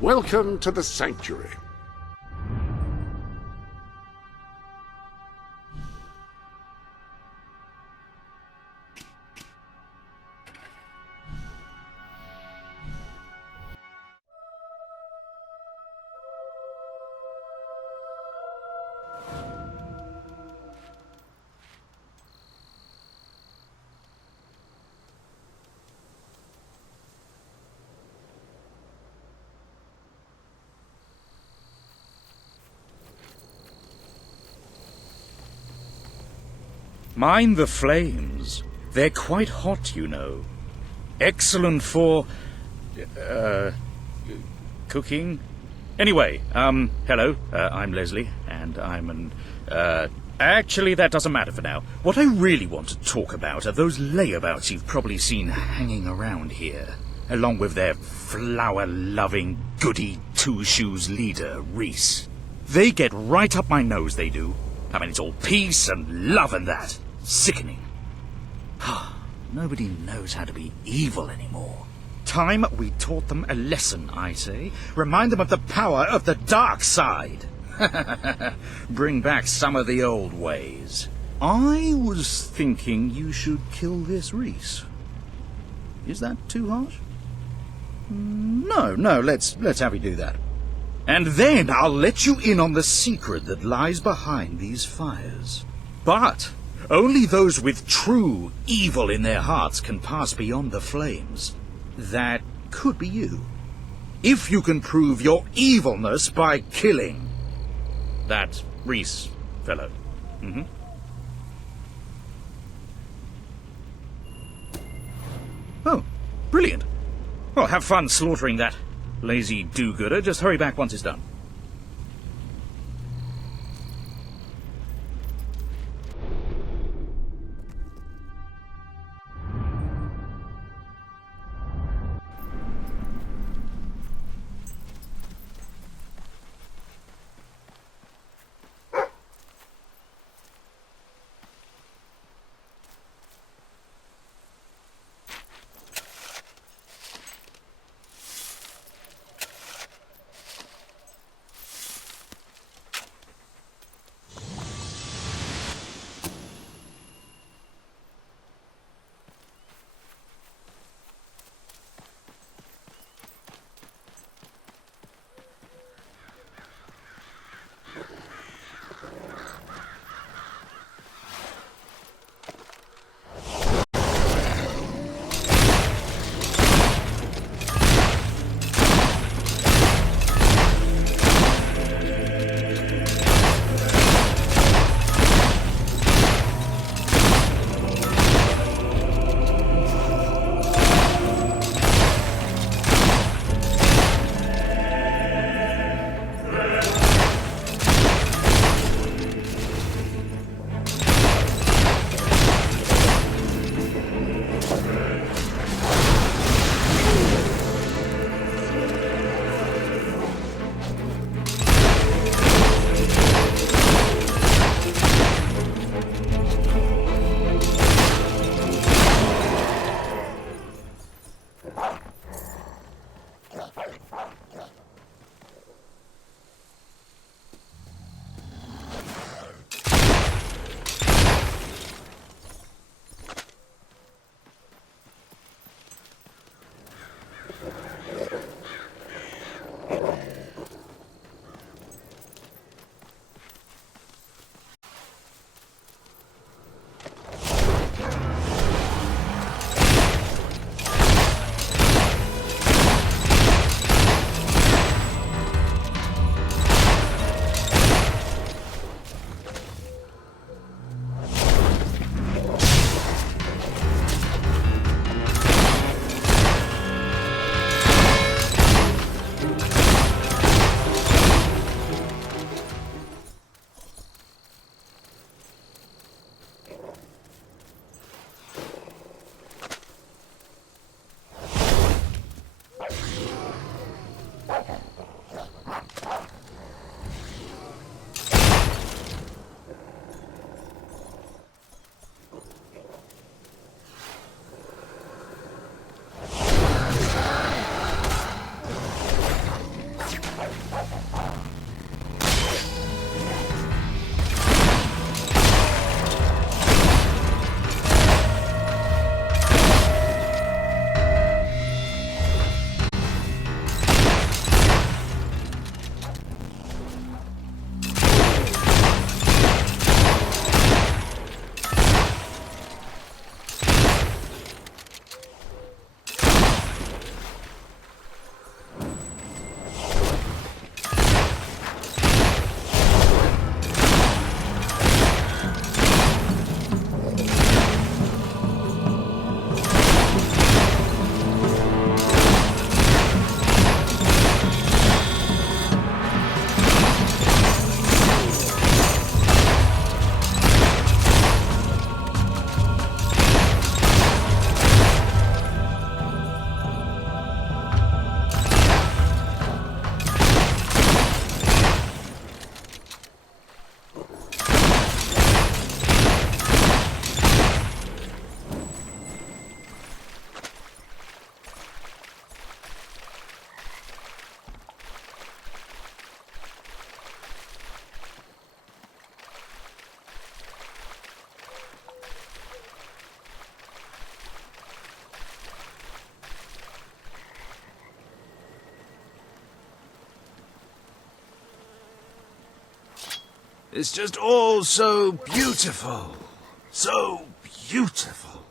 Welcome to the Sanctuary. Mind the flames. They're quite hot, you know. Excellent for... cooking? Anyway, hello, I'm Leslie, and I'm an... Actually, that doesn't matter for now. What I really want to talk about are those layabouts you've probably seen hanging around here, along with their flower-loving, goody two-shoes leader, Reese. They get right up my nose, they do. I mean, it's all peace and love and that. Sickening. Nobody knows how to be evil anymore. Time we taught them a lesson, I say. Remind them of the power of the dark side. Bring back some of the old ways. I was thinking you should kill this Reese. Is that too harsh? No, let's have you do that. And then I'll let you in on the secret that lies behind these fires. But only those with true evil in their hearts can pass beyond the flames. That could be you. If you can prove your evilness by killing that Reese fellow. Oh, brilliant. Well, have fun slaughtering that lazy do-gooder. Just hurry back once it's done. It's just all so beautiful. So beautiful.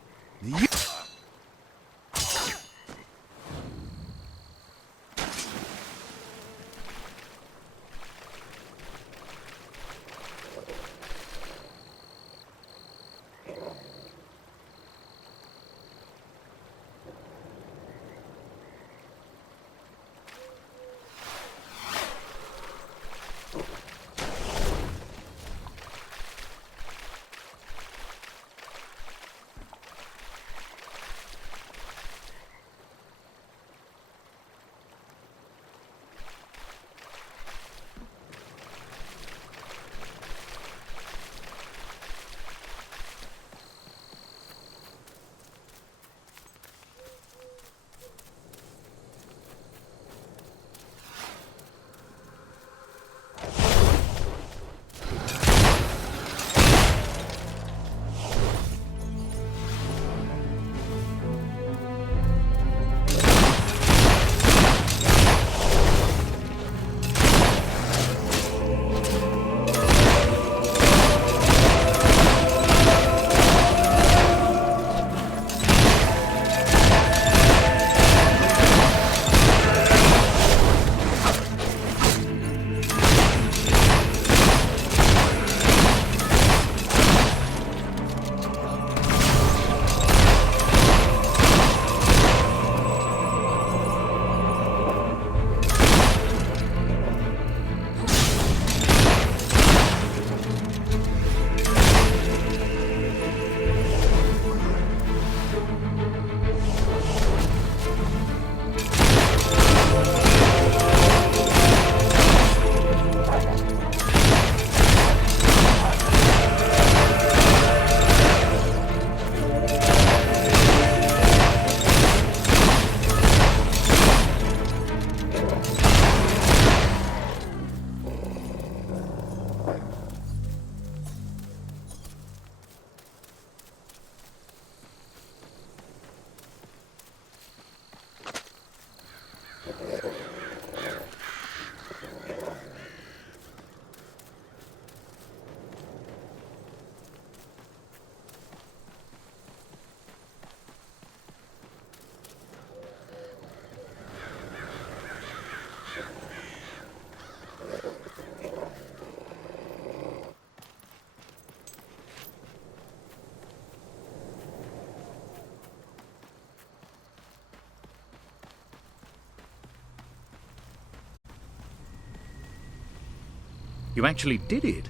You actually did it.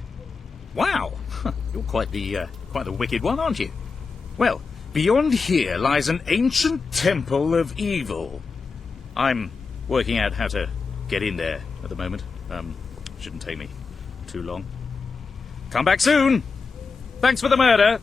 Wow! You're quite the wicked one, aren't you? Well, beyond here lies an ancient temple of evil. I'm working out how to get in there at the moment. Shouldn't take me too long. Come back soon! Thanks for the murder!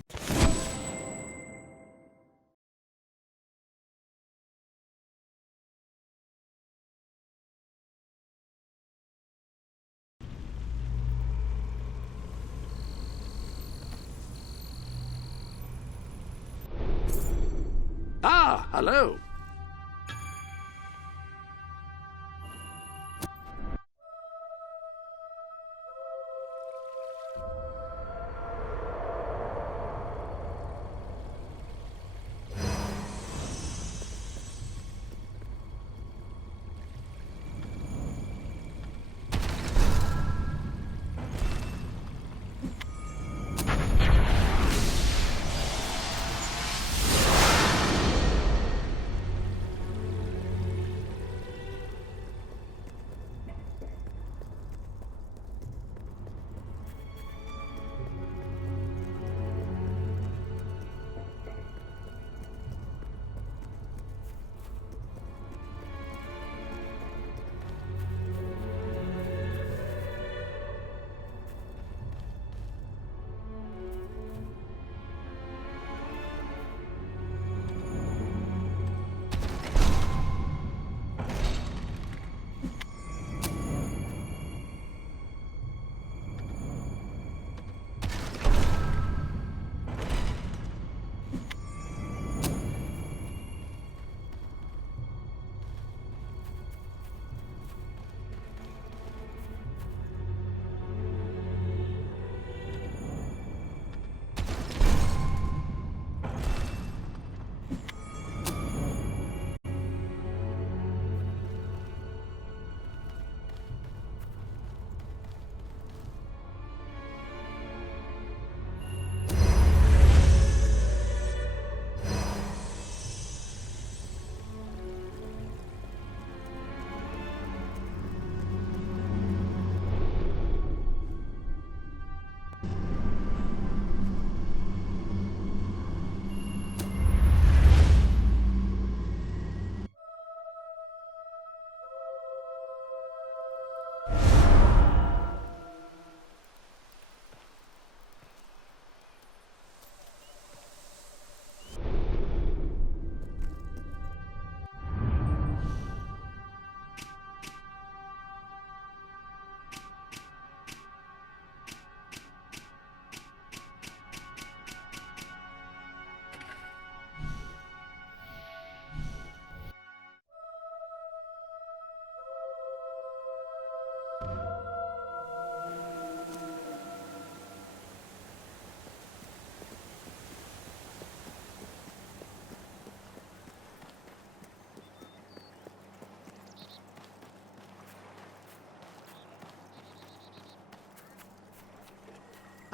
Ah, hello.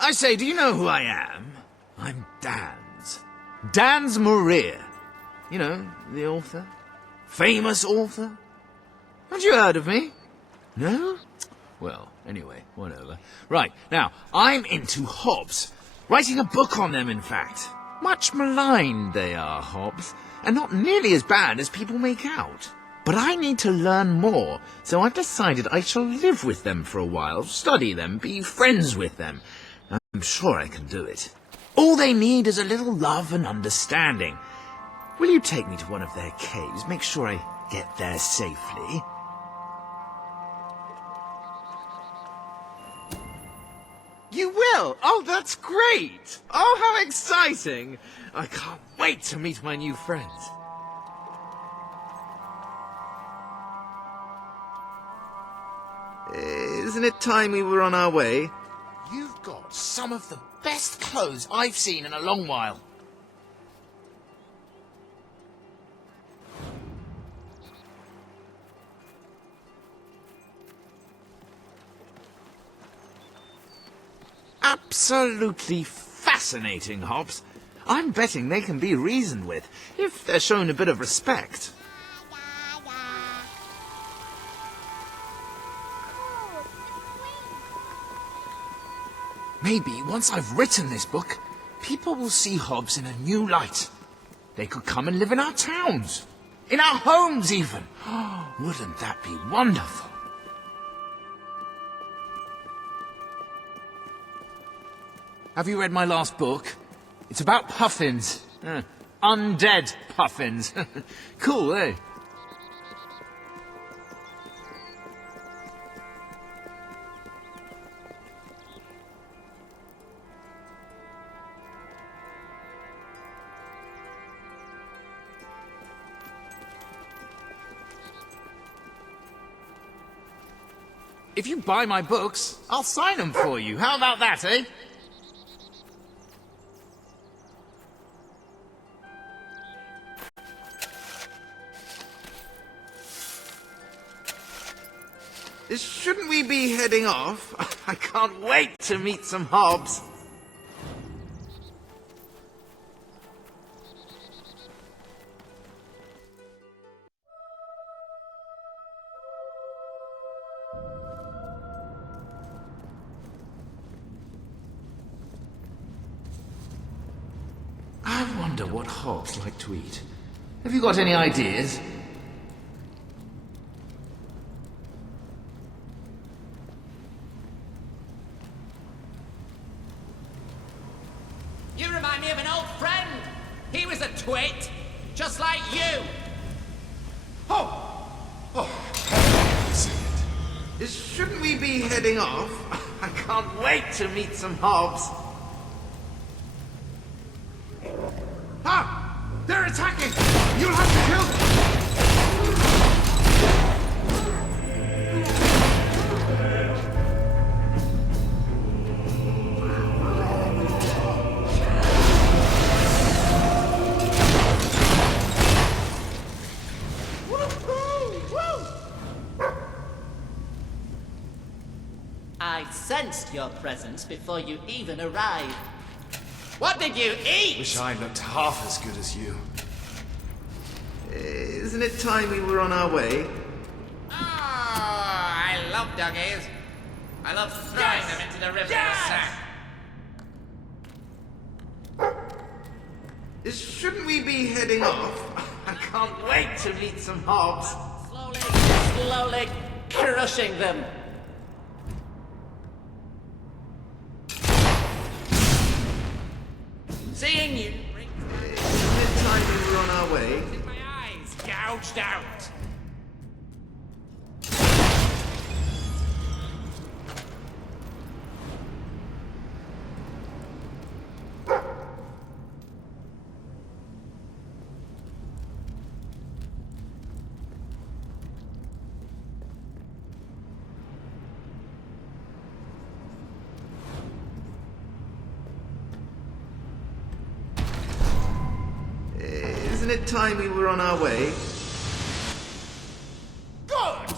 I say, do you know who I am? I'm Dan's. Dan's Maria. You know, the author. Famous author. Haven't you heard of me? No? Well, anyway, whatever. Right, now, I'm into hops. Writing a book on them, in fact. Much maligned they are, hops, and not nearly as bad as people make out. But I need to learn more, so I've decided I shall live with them for a while, study them, be friends with them. I'm sure I can do it. All they need is a little love and understanding. Will you take me to one of their caves? Make sure I get there safely. You will? Oh, that's great! Oh, how exciting! I can't wait to meet my new friends. Isn't it time we were on our way? You've got some of the best clothes I've seen in a long while. Absolutely fascinating, Hobbs. I'm betting they can be reasoned with, if they're shown a bit of respect. Maybe once I've written this book, people will see Hobbs in a new light. They could come and live in our towns. In our homes, even. Wouldn't that be wonderful? Have you read my last book? It's about puffins. Undead puffins. Cool, eh? If you buy my books, I'll sign them for you. How about that, eh? Shouldn't we be heading off? I can't wait to meet some Hobbs. I wonder what Hobbs like to eat. Have you got any ideas? You remind me of an old friend. He was a twit, just like you. Shouldn't we be heading off? I can't wait to meet some Hobbs. They're attacking! You'll have to kill them! I sensed your presence before you even arrived. What did you eat? Wish I looked half as good as you. Isn't it time we were on our way? Oh, I love doggies. I love throwing them into the river in the sack. Shouldn't we be heading off? I can't wait to meet some Hobbs. Slowly crushing them. Seeing you brings Isn't it time we were on our way? my eyes gouged out. Isn't it time we were on our way? Good!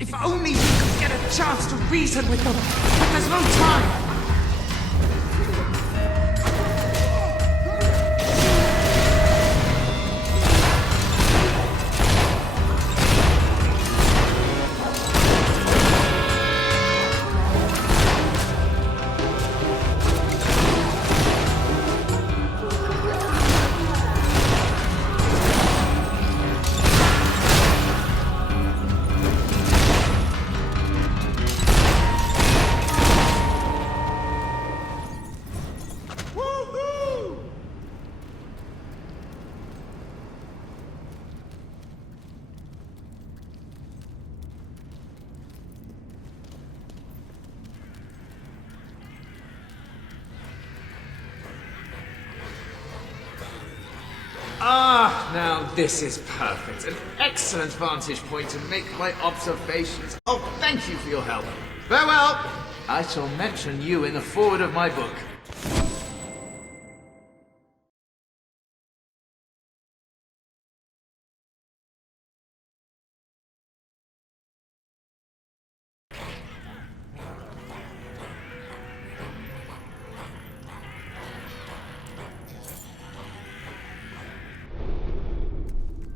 If only we could get a chance to reason with them. But there's no time. Ah, now this is perfect. An excellent vantage point to make my observations. Oh, thank you for your help. Farewell! I shall mention you in the foreword of my book.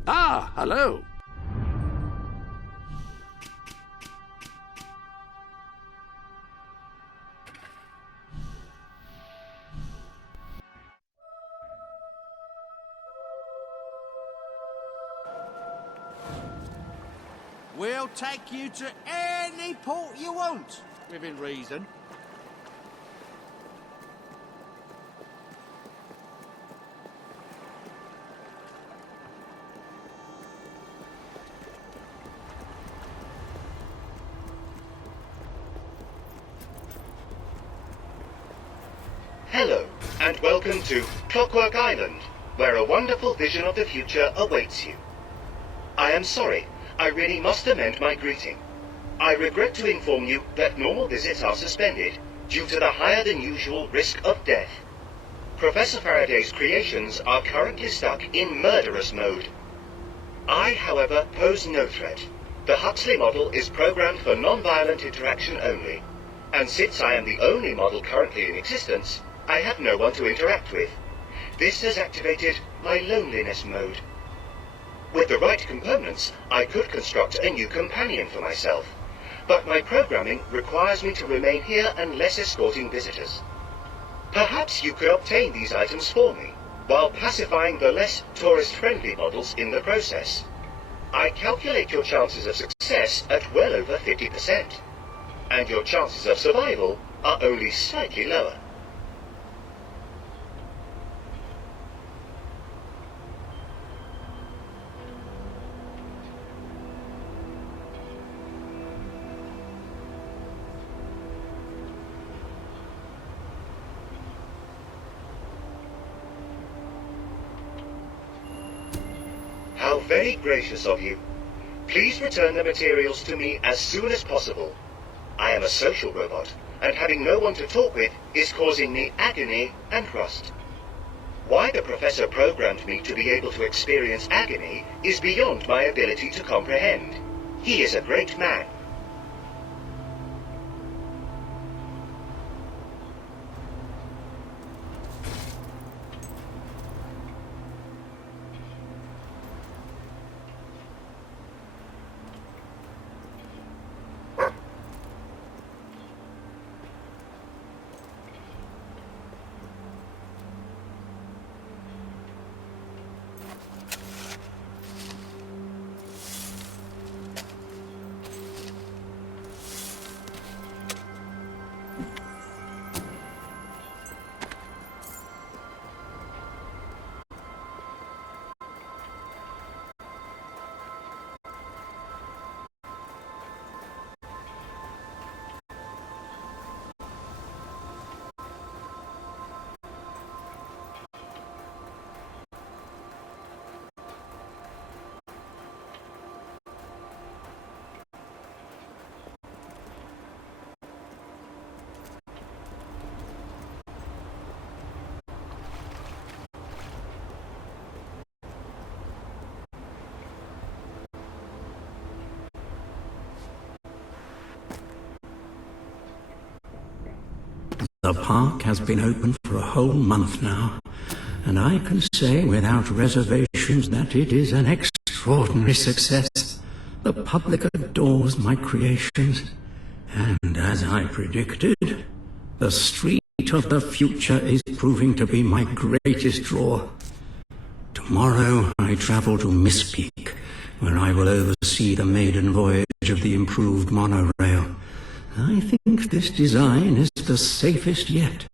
Ah, hello. We'll take you to any port you want, within reason. Hello, and welcome to Clockwork Island, where a wonderful vision of the future awaits you. I am sorry, I really must amend my greeting. I regret to inform you that normal visits are suspended due to the higher than usual risk of death. Professor Faraday's creations are currently stuck in murderous mode. I, however, pose no threat. The Huxley model is programmed for non-violent interaction only, and since I am the only model currently in existence, I have no one to interact with. This has activated my loneliness mode. With the right components, I could construct a new companion for myself, but my programming requires me to remain here unless escorting visitors. Perhaps you could obtain these items for me, while pacifying the less tourist-friendly models in the process. I calculate your chances of success at well over 50%, and your chances of survival are only slightly lower. How very gracious of you. Please return the materials to me as soon as possible. I am a social robot, and having no one to talk with is causing me agony and rust. Why the Professor programmed me to be able to experience agony is beyond my ability to comprehend. He is a great man. The park has been open for a whole month now, and I can say without reservations that it is an extraordinary success. The public adores my creations, and as I predicted, the street of the future is proving to be my greatest draw. Tomorrow I travel to Miss Peak, where I will oversee the maiden voyage of the improved monorail. I think this design is the safest yet.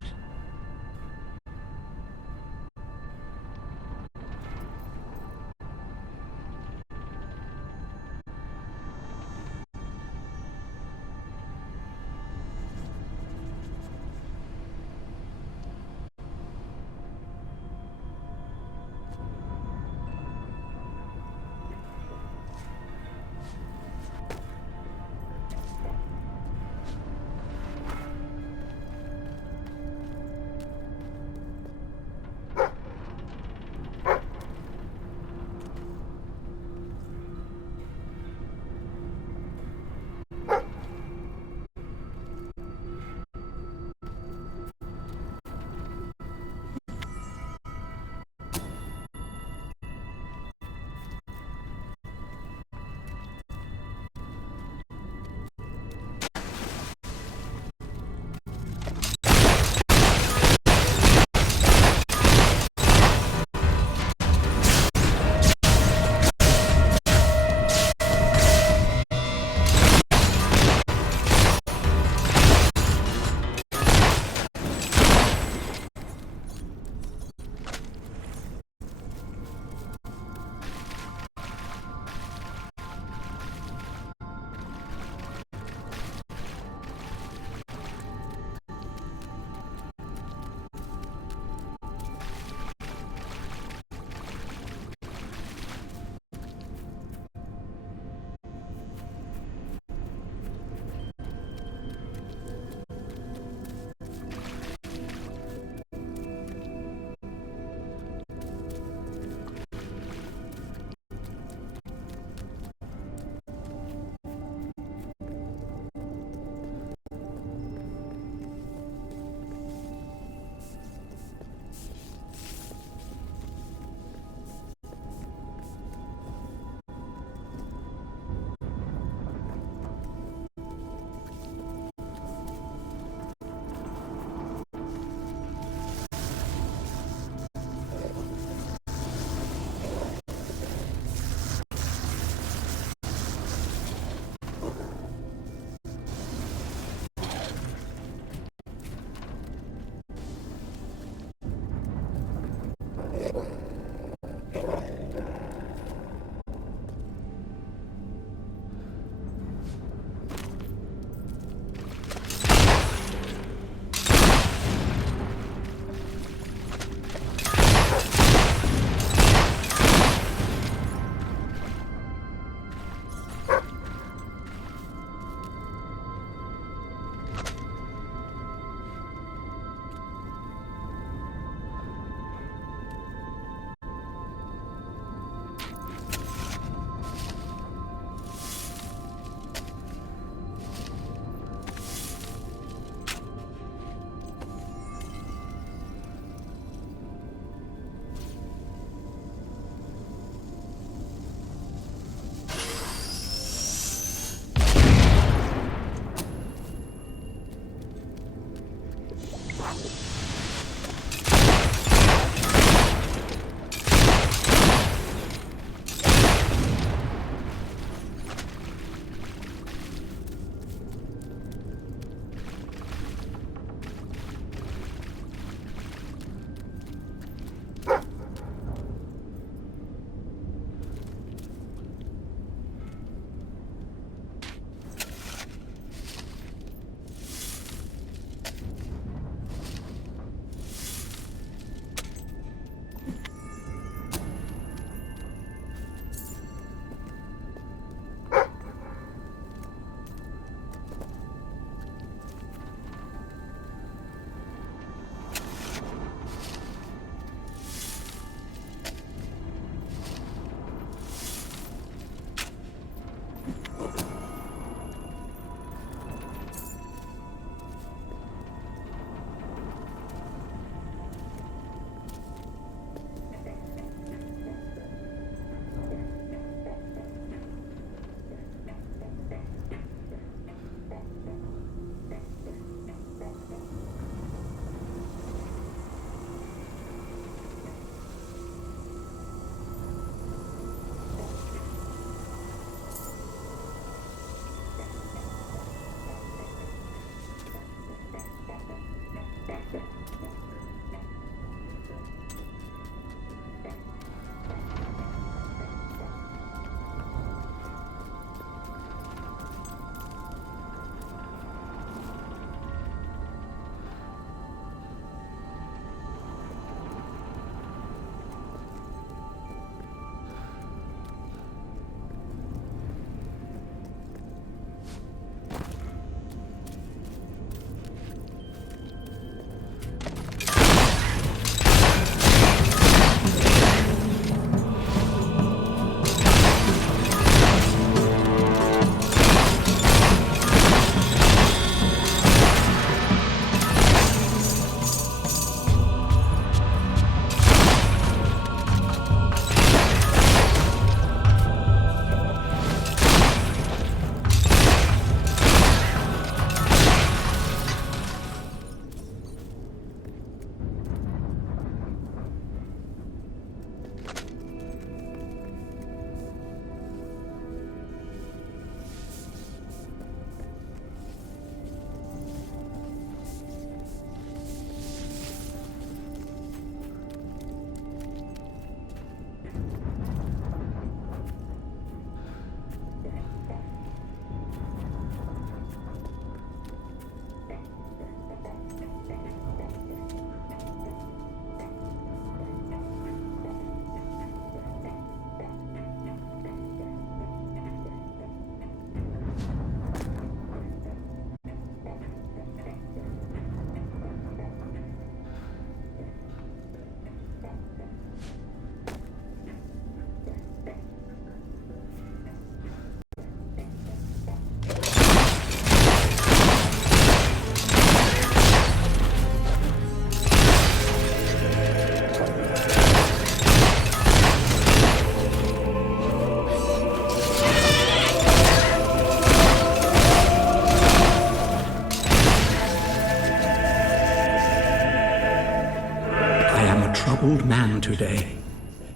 old man today.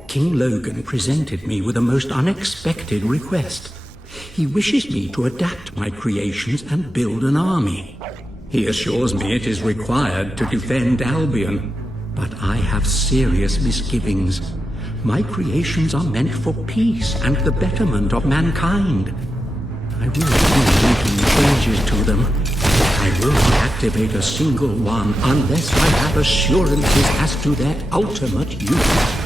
King Logan presented me with a most unexpected request. He wishes me to adapt my creations and build an army. He assures me it is required to defend Albion, but I have serious misgivings. My creations are meant for peace and the betterment of mankind. I will be making changes to them. I will not activate a single one unless I have assurances as to their ultimate use.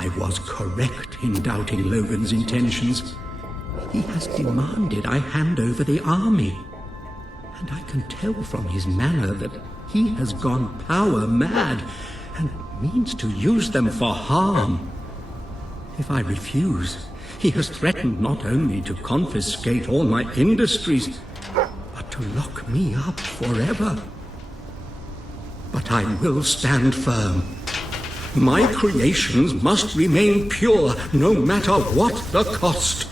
I was correct in doubting Logan's intentions. He has demanded I hand over the army. And I can tell from his manner that he has gone power mad and means to use them for harm. If I refuse, he has threatened not only to confiscate all my industries, but to lock me up forever. But I will stand firm. My creations must remain pure, no matter what the cost.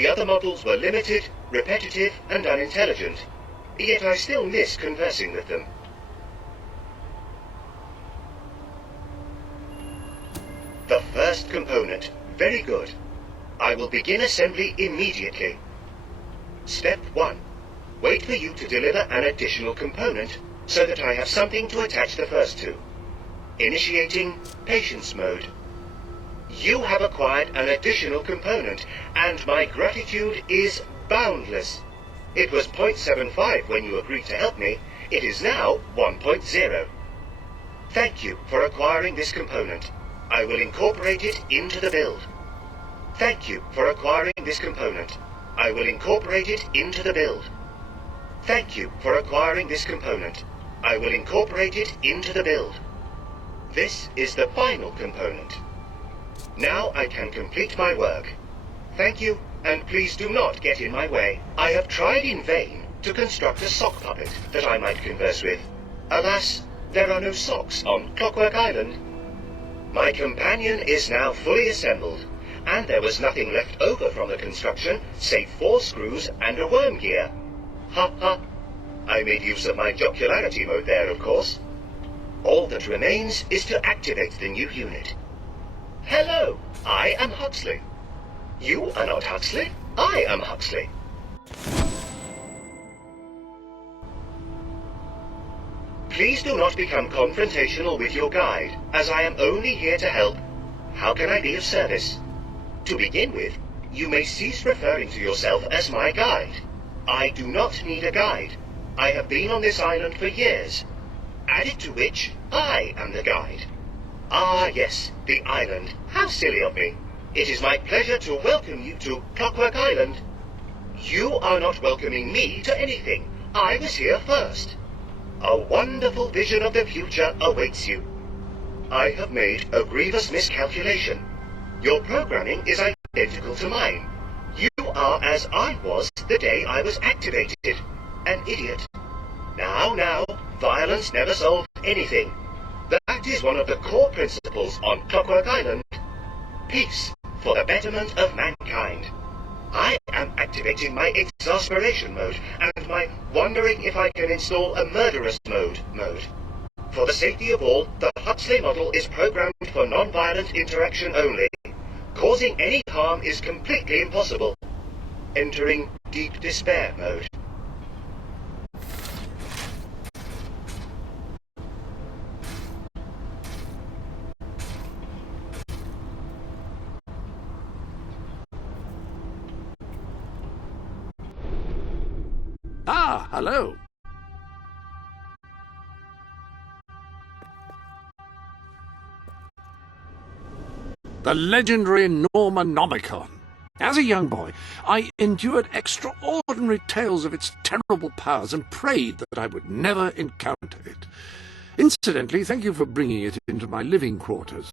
The other models were limited, repetitive, and unintelligent, yet I still miss conversing with them. The first component. Very good. I will begin assembly immediately. Step 1. Wait for you to deliver an additional component so that I have something to attach the first to. Initiating patience mode. You have acquired an additional component, and my gratitude is boundless. It was 0.75 when you agreed to help me. It is now 1.0. Thank you for acquiring this component. I will incorporate it into the build. Thank you for acquiring this component. I will incorporate it into the build. Thank you for acquiring this component. I will incorporate it into the build. This is the final component. Now I can complete my work. Thank you, and please do not get in my way. I have tried in vain to construct a sock puppet that I might converse with. Alas, there are no socks on Clockwork Island. My companion is now fully assembled, and there was nothing left over from the construction save 4 screws and a worm gear. Ha ha! I made use of my jocularity mode there, of course. All that remains is to activate the new unit. Hello, I am Huxley. You are not Huxley, I am Huxley. Please do not become confrontational with your guide, as I am only here to help. How can I be of service? To begin with, you may cease referring to yourself as my guide. I do not need a guide. I have been on this island for years. Added to which, I am the guide. Ah, yes, the island. How silly of me. It is my pleasure to welcome you to Clockwork Island. You are not welcoming me to anything. I was here first. A wonderful vision of the future awaits you. I have made a grievous miscalculation. Your programming is identical to mine. You are as I was the day I was activated. An idiot. Now, violence never solved anything. That is one of the core principles on Clockwork Island. Peace for the betterment of mankind. I am activating my exasperation mode and my wondering if I can install a murderous mode. For the safety of all, the Huxley model is programmed for non-violent interaction only. Causing any harm is completely impossible. Entering deep despair mode. Ah, hello. The legendary Normonomicon. As a young boy, I endured extraordinary tales of its terrible powers and prayed that I would never encounter it. Incidentally, thank you for bringing it into my living quarters.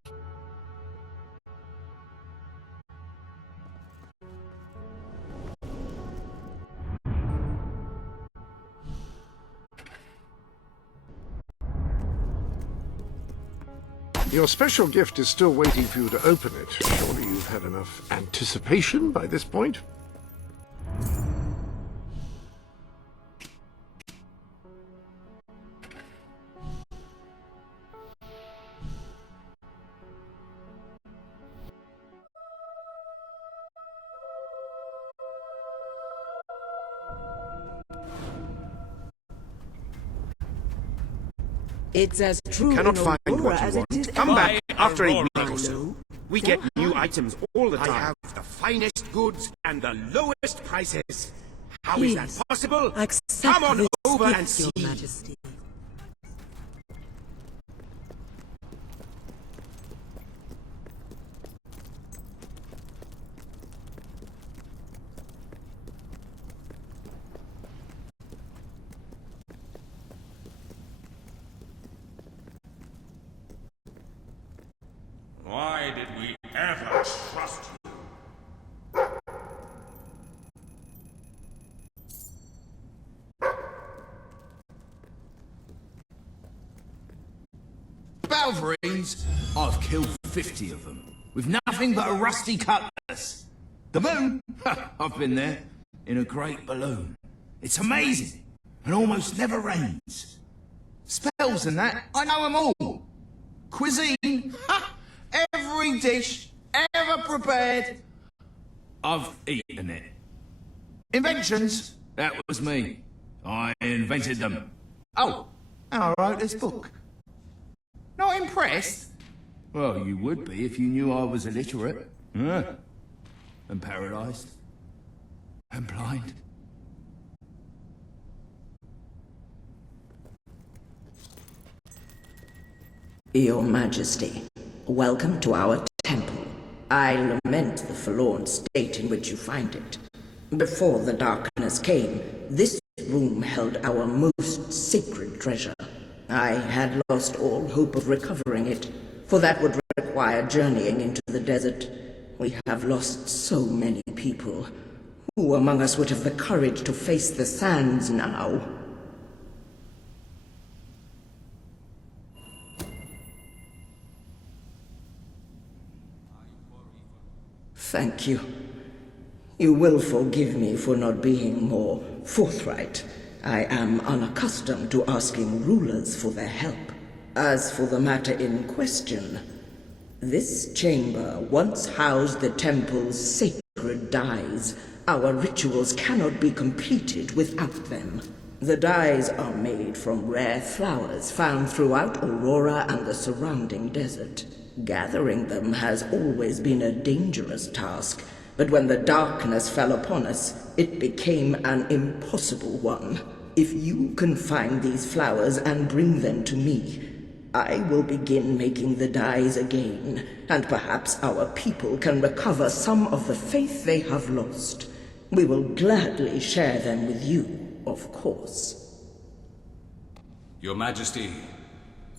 Your special gift is still waiting for you to open it. Surely you've had enough anticipation by this point? It's as true Cannot in find Aurora what as you it want. is Come back after a week Hello? or so. We get new items all the time. I have the finest goods and the lowest prices. How is that Please, possible? accept Come on this over gift, and see. Your Majesty. Why did we ever trust you? Balverines? I've killed 50 of them, with nothing but a rusty cutlass. The moon? I've been there. In a great balloon. It's amazing. And almost never rains. Spells and that, I know them all. Cuisine? Ha! Every dish ever prepared. I've eaten it. Inventions? That was me. I invented them. Oh, and I wrote this book. Not impressed? Well, you would be if you knew I was illiterate. Yeah. And paralysed. And blind. Your Majesty, welcome to our temple. I lament the forlorn state in which you find it. Before the darkness came, this room held our most sacred treasure. I had lost all hope of recovering it, for that would require journeying into the desert. We have lost so many people. Who among us would have the courage to face the sands now? Thank you. You will forgive me for not being more forthright. I am unaccustomed to asking rulers for their help. As for the matter in question, this chamber once housed the temple's sacred dyes. Our rituals cannot be completed without them. The dyes are made from rare flowers found throughout Aurora and the surrounding desert. Gathering them has always been a dangerous task, but when the darkness fell upon us, it became an impossible one. If you can find these flowers and bring them to me, I will begin making the dyes again, and perhaps our people can recover some of the faith they have lost. We will gladly share them with you, of course. Your Majesty,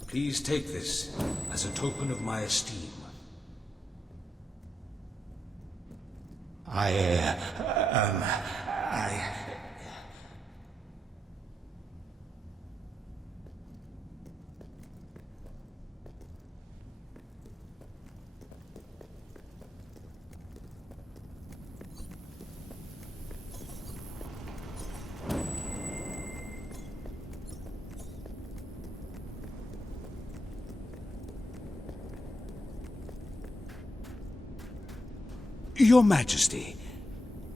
please take this as a token of my esteem. Your Majesty,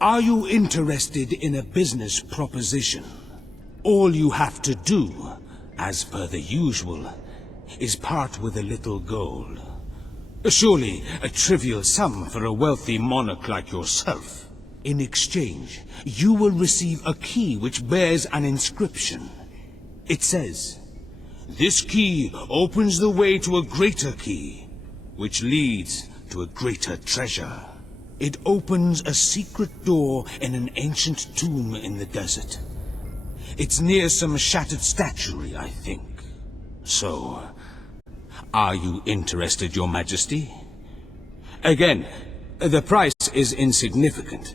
are you interested in a business proposition? All you have to do, as per the usual, is part with a little gold. Surely a trivial sum for a wealthy monarch like yourself. In exchange, you will receive a key which bears an inscription. It says, "This key opens the way to a greater key, which leads to a greater treasure." It opens a secret door in an ancient tomb in the desert. It's near some shattered statuary, I think. So, are you interested, Your Majesty? Again, the price is insignificant,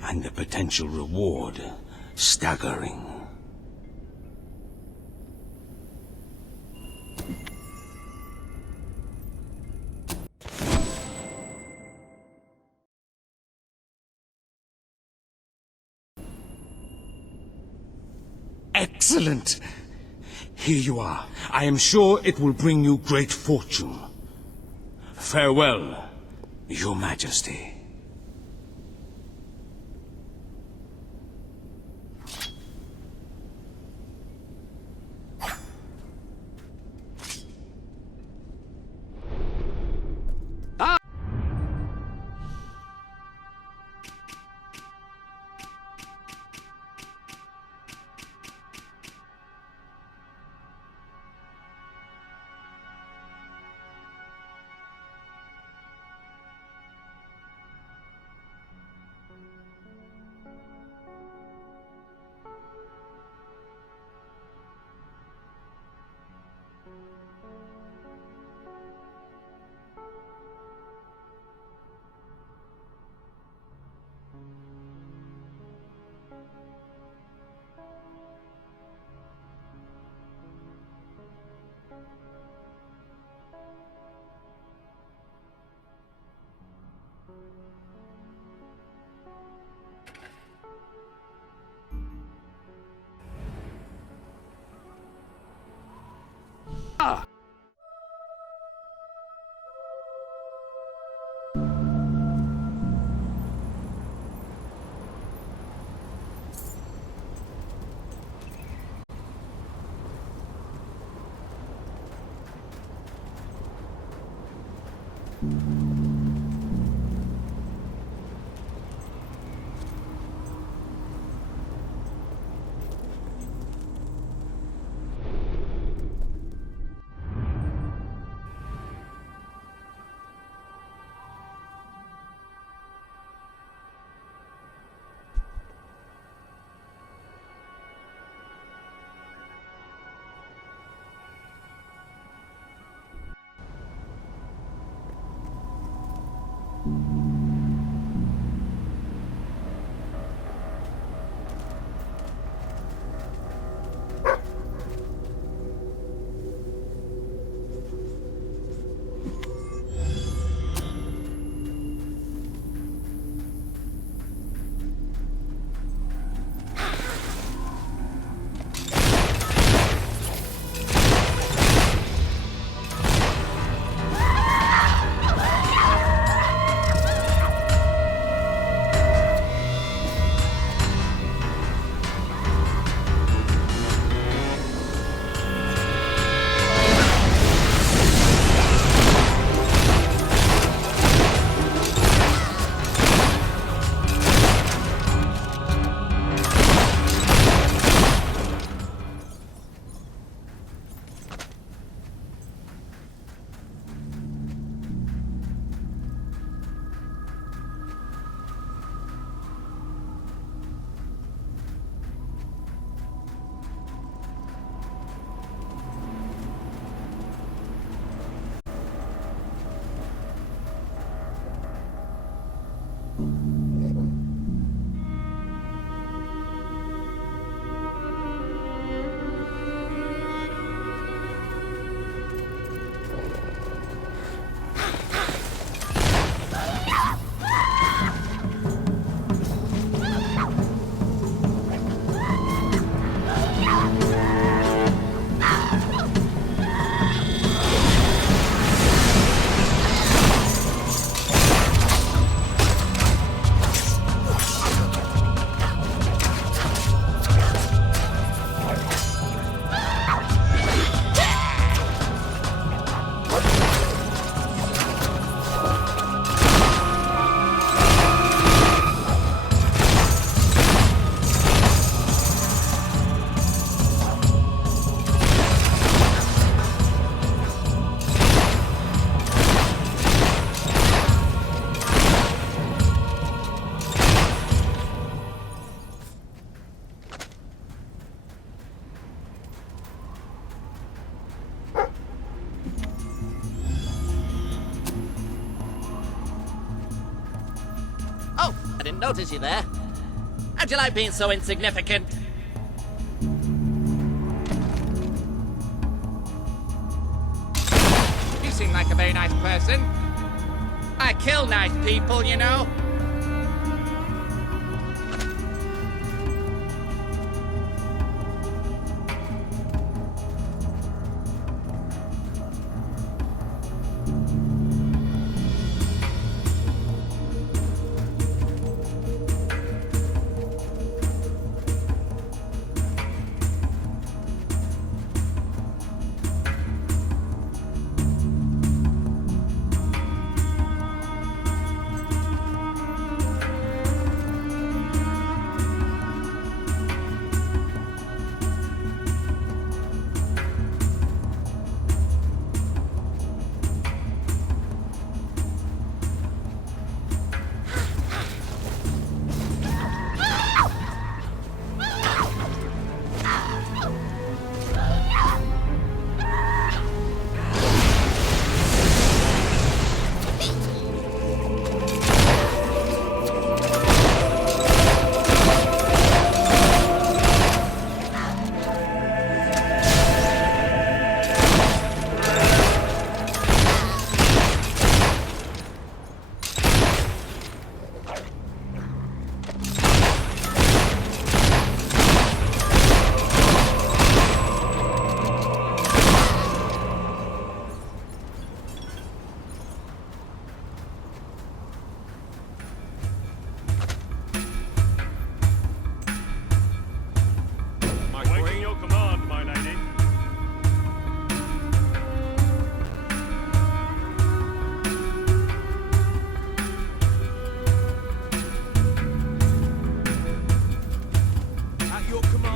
and the potential reward staggering. Excellent! Here you are. I am sure it will bring you great fortune. Farewell, Your Majesty. Oh, I didn't notice you there. How'd you like being so insignificant? You seem like a very nice person. I kill nice people, you know.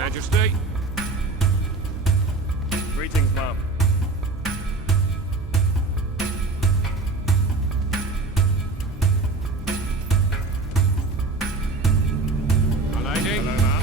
Majesty. Greetings, ma'am. My lady. Hello, ma'am.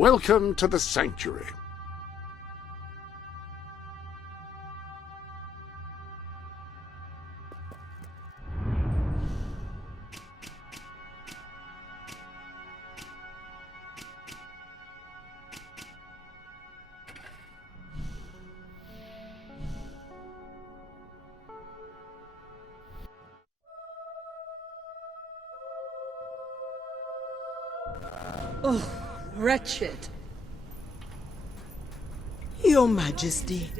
Welcome to the sanctuary. Oh, wretched. Your Majesty,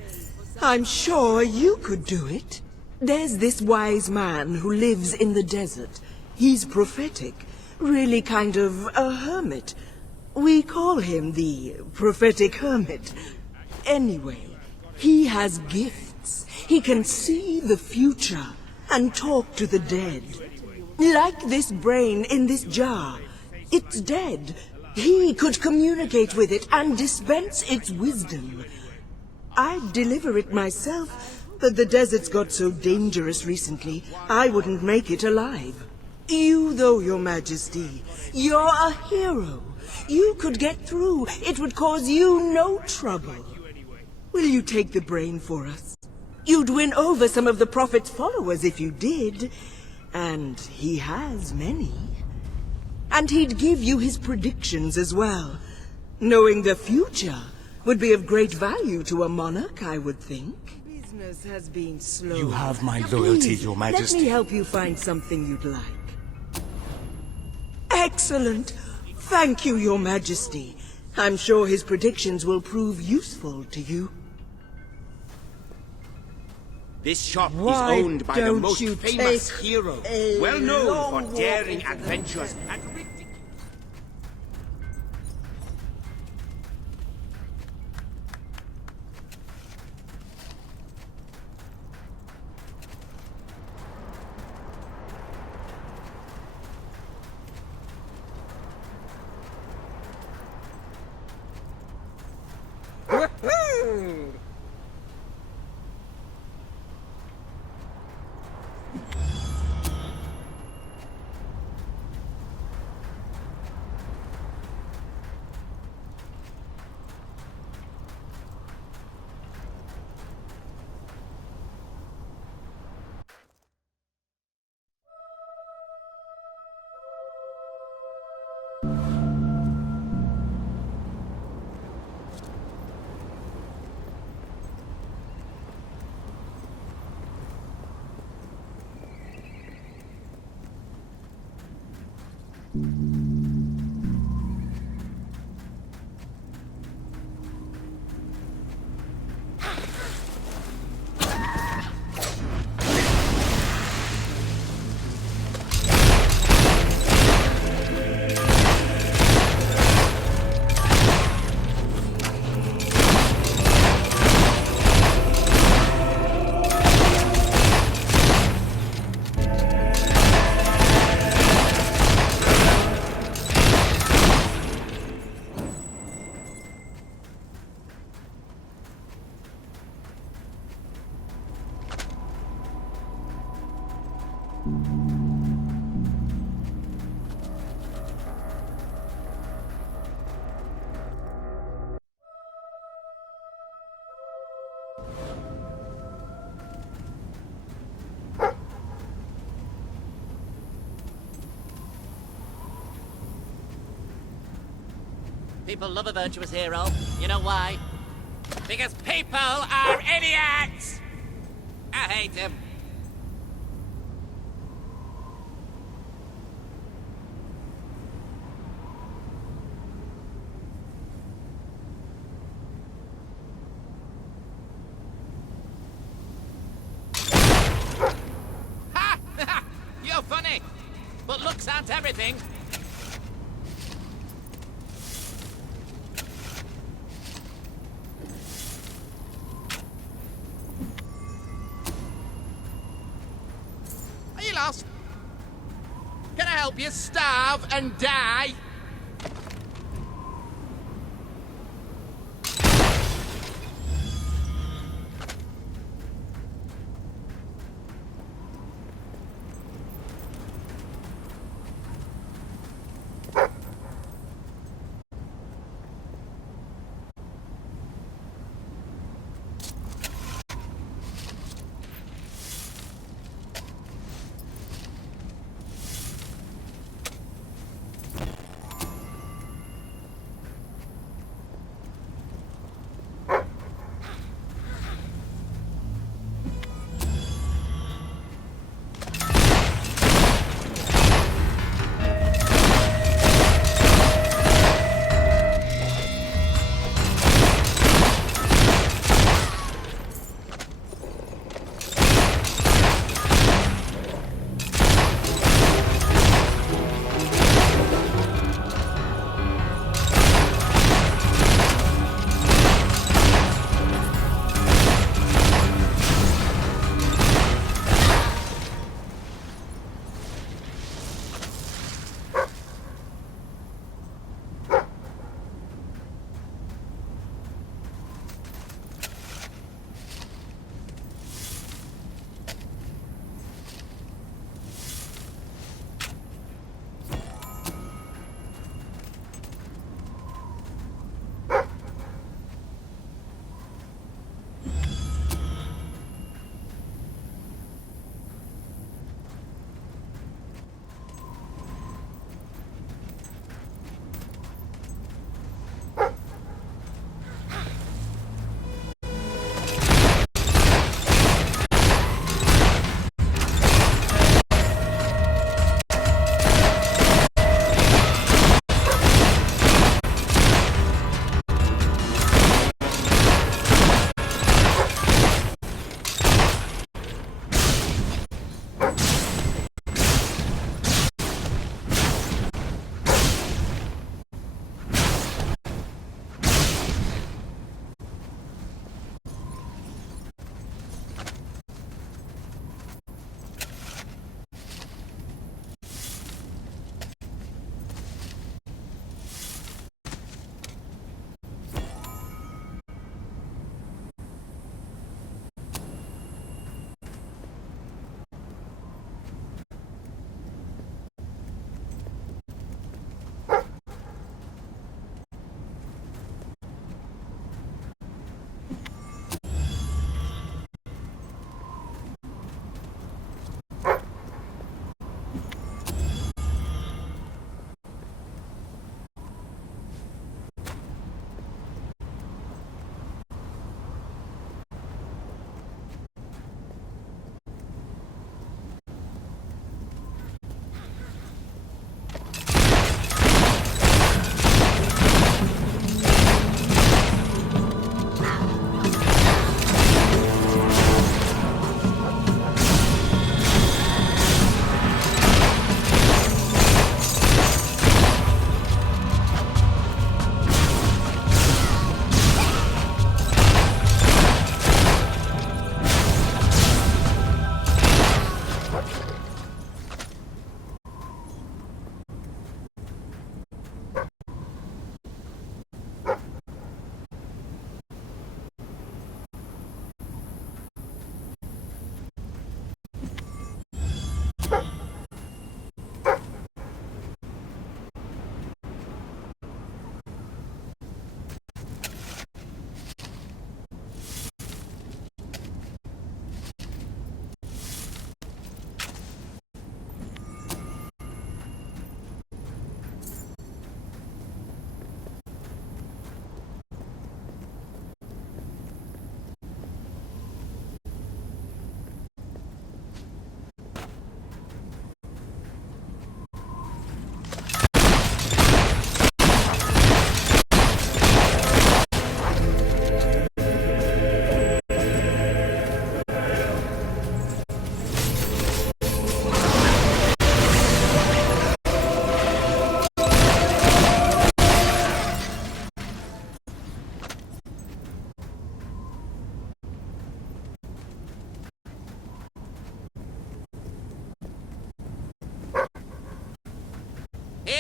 I'm sure you could do it. There's this wise man who lives in the desert. He's prophetic, really kind of a hermit. We call him the prophetic hermit. Anyway, he has gifts. He can see the future and talk to the dead. Like this brain in this jar. It's dead. He could communicate with it and dispense its wisdom. I'd deliver it myself, but the desert's got so dangerous recently, I wouldn't make it alive. You, though, Your Majesty, you're a hero. You could get through. It would cause you no trouble. Will you take the brain for us? You'd win over some of the Prophet's followers if you did. And he has many. And he'd give you his predictions as well. Knowing the future would be of great value to a monarch, I would think. Business has been slow. You have my Now, loyalty, please, Your Majesty. Let me help you find something you'd like. Excellent! Thank you, Your Majesty. I'm sure his predictions will prove useful to you. This shop Why is owned by the don't most you famous take hero, a well known long for walk daring into the adventures and People love a virtuous hero. You know why? Because people are idiots! I hate him. Ha! You're funny, but looks aren't everything. Are you lost? Can I help you starve and die?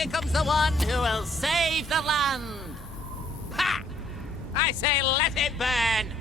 Here comes the one who will save the land. Ha! I say let it burn.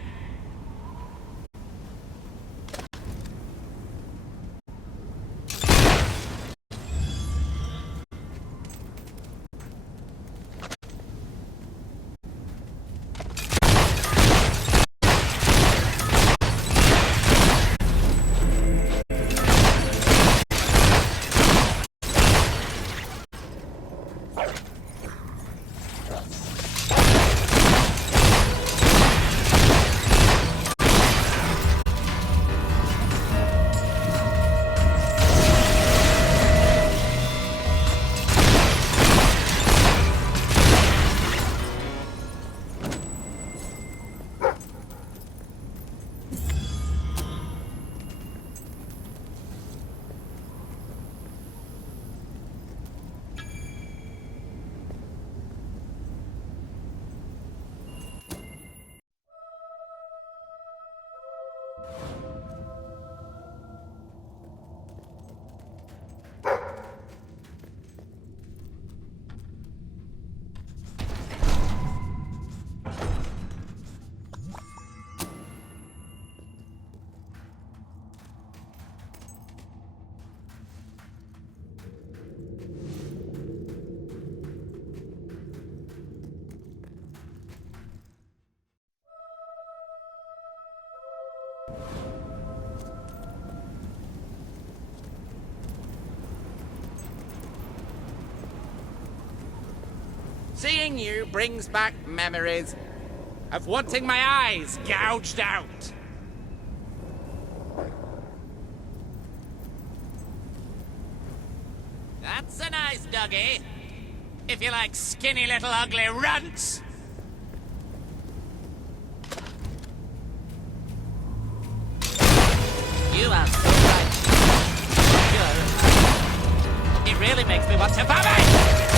Seeing you brings back memories of wanting my eyes gouged out. That's a nice doggy. If you like skinny little ugly runts. You are so right. Sure. It really makes me want to vomit!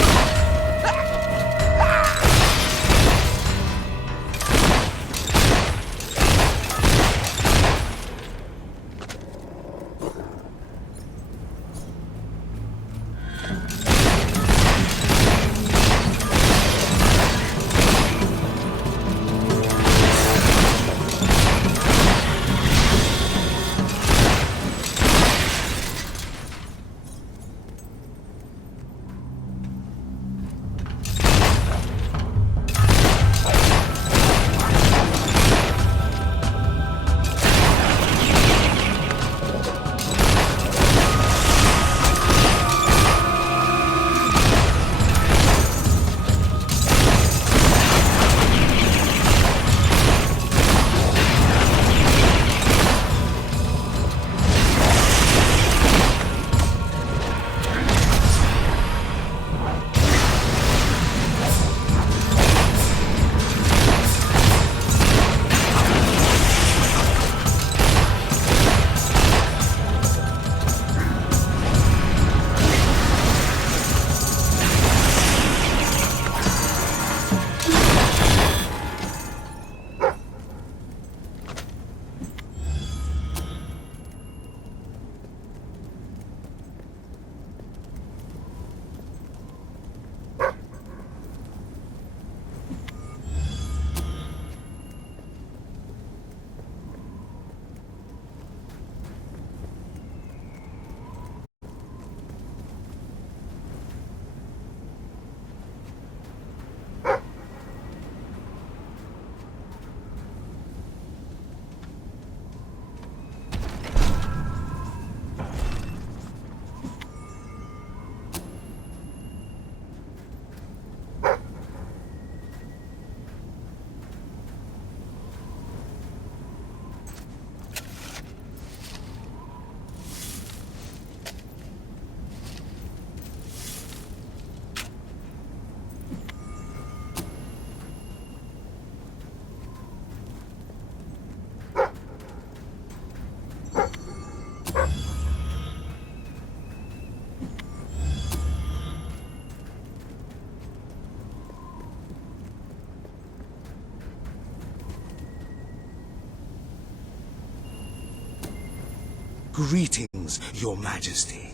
Greetings, Your Majesty.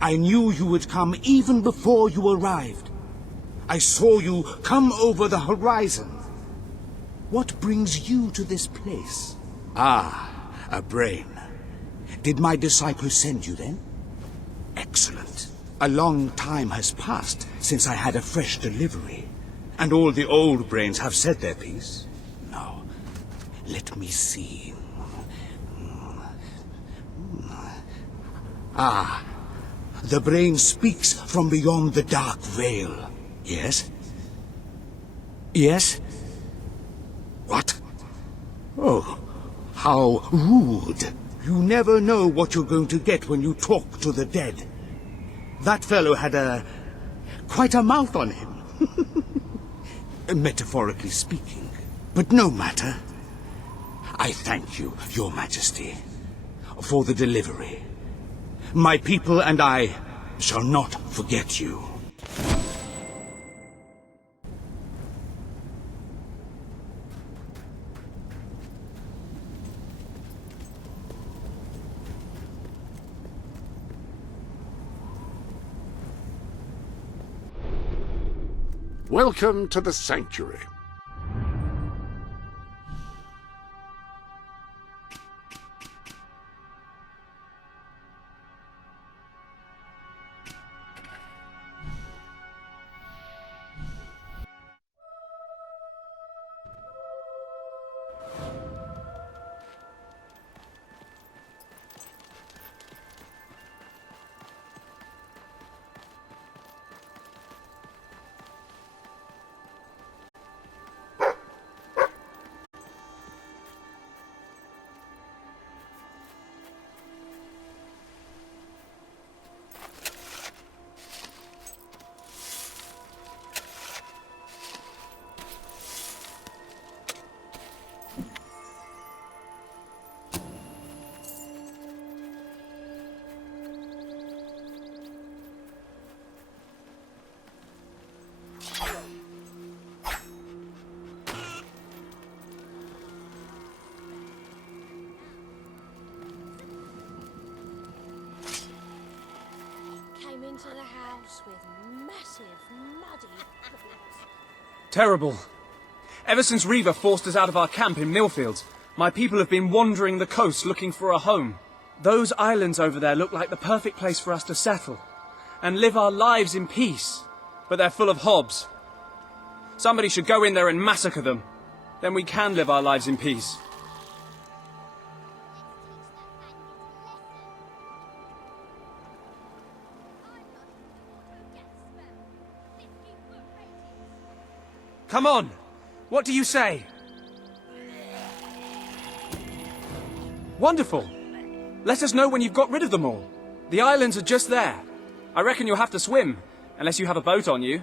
I knew you would come even before you arrived. I saw you come over the horizon. What brings you to this place? Ah, a brain. Did my disciple send you then? Excellent. A long time has passed since I had a fresh delivery, and all the old brains have said their piece. Now, let me see. Ah, the brain speaks from beyond the dark veil. Yes? Yes? What? Oh, how rude. You never know what you're going to get when you talk to the dead. That fellow had quite a mouth on him. Metaphorically speaking. But no matter. I thank you, Your Majesty, for the delivery. My people and I shall not forget you. Welcome to the sanctuary. Into the house with massive, muddy footprints. Terrible. Ever since Reaver forced us out of our camp in Millfields, my people have been wandering the coast looking for a home. Those islands over there look like the perfect place for us to settle and live our lives in peace. But they're full of hobs. Somebody should go in there and massacre them. Then we can live our lives in peace. Come on! What do you say? Wonderful! Let us know when you've got rid of them all. The islands are just there. I reckon you'll have to swim, unless you have a boat on you.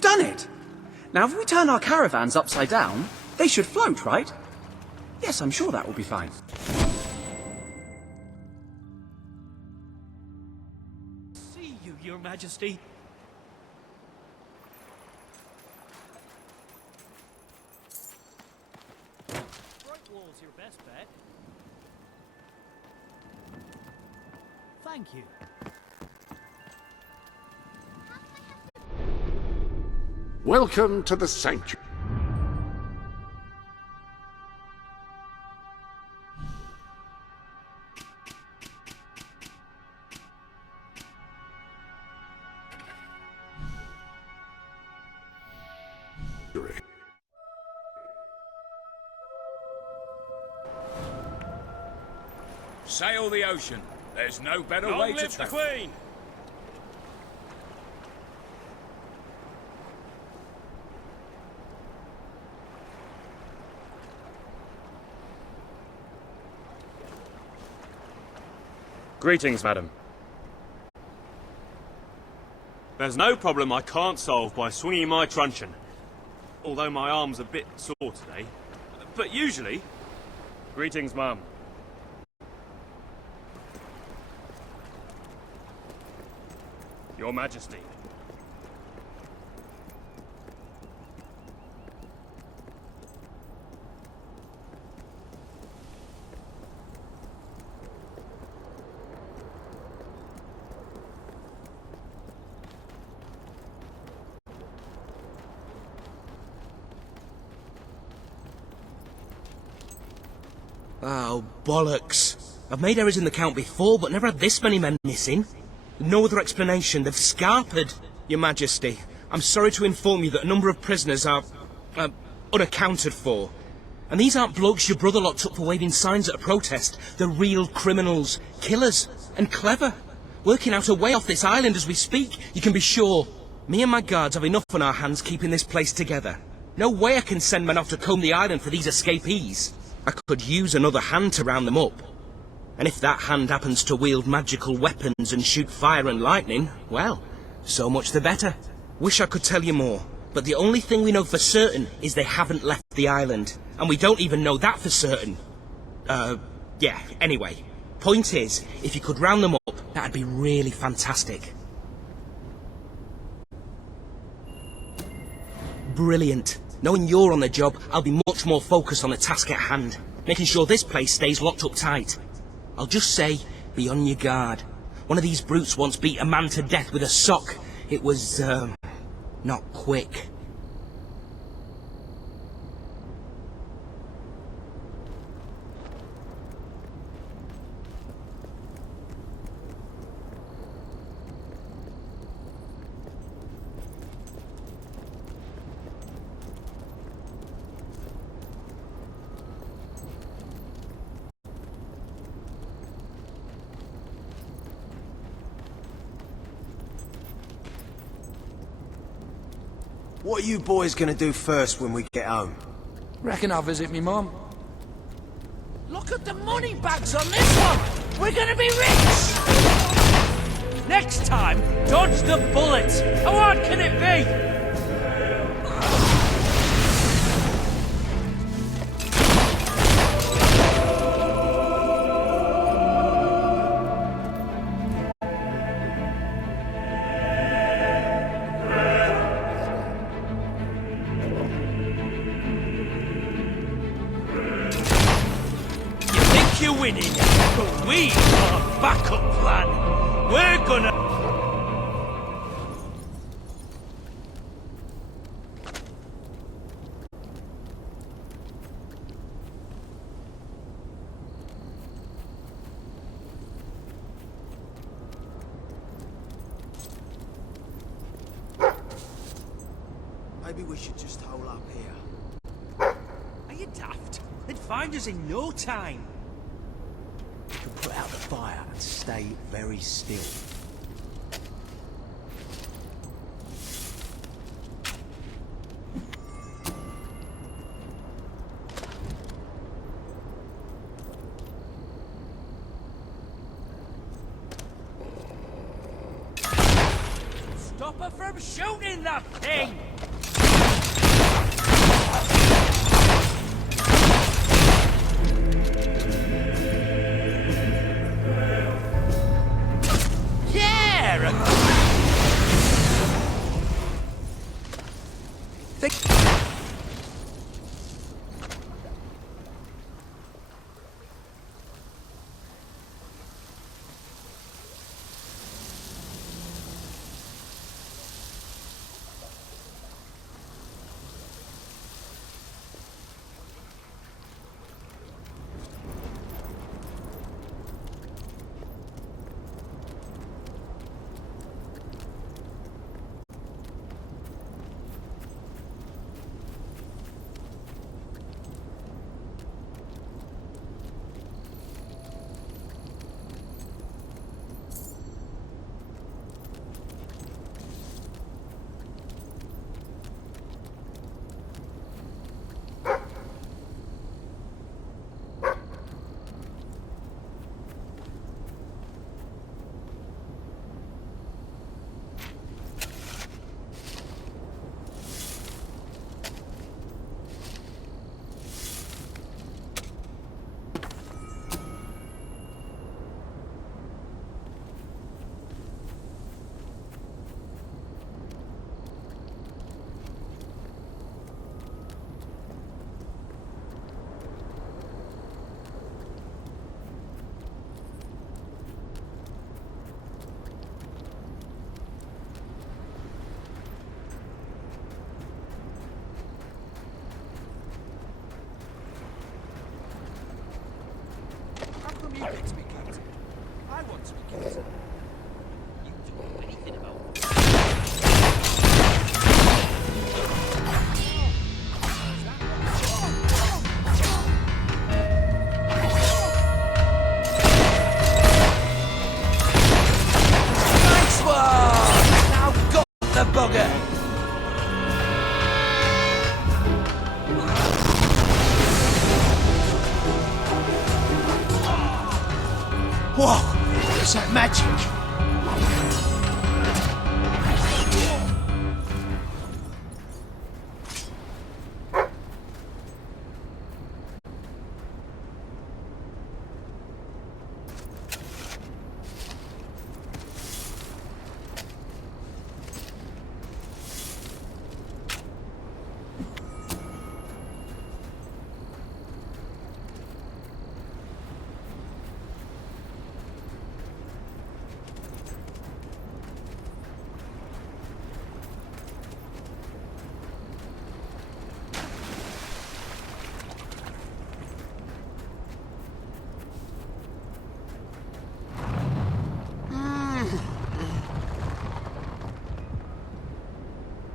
We've done it! Now, if we turn our caravans upside down, they should float, right? Yes, I'm sure that will be fine. See you, Your Majesty. Bright wall's your best bet. Thank you. Welcome to the sanctuary. Sail the ocean. There's no better Long way to live the travel. Queen! Greetings, madam. There's no problem I can't solve by swinging my truncheon. Although my arm's a bit sore today. But usually... Greetings, ma'am. Your Majesty. Oh, bollocks. I've made errors in the count before, but never had this many men missing. No other explanation. They've scarpered. Your Majesty, I'm sorry to inform you that a number of prisoners are, unaccounted for. And these aren't blokes your brother locked up for waving signs at a protest. They're real criminals, killers, and clever. Working out a way off this island as we speak, you can be sure. Me and my guards have enough on our hands keeping this place together. No way I can send men off to comb the island for these escapees. I could use another hand to round them up. And if that hand happens to wield magical weapons and shoot fire and lightning, well, so much the better. Wish I could tell you more, but the only thing we know for certain is they haven't left the island. And we don't even know that for certain. Yeah, anyway. Point is, if you could round them up, that'd be really fantastic. Brilliant. Knowing you're on the job, I'll be much more focused on the task at hand, making sure this place stays locked up tight. I'll just say, be on your guard. One of these brutes once beat a man to death with a sock. It was, not quick. What are you boys gonna do first when we get home? Reckon I'll visit me mum. Look at the money bags on this one! We're gonna be rich! Next time, dodge the bullet! How hard can it be? You're winning, but we are a backup plan. We're gonna... Maybe we should just hole up here. Are you daft? They'd find us in no time. We can put out the fire and stay very still. stop her from shooting that thing! Yeah! How come you get to be captain? I want to be captain. You don't know anything about Nice one! Now got the bugger! Whoa! Is that magic?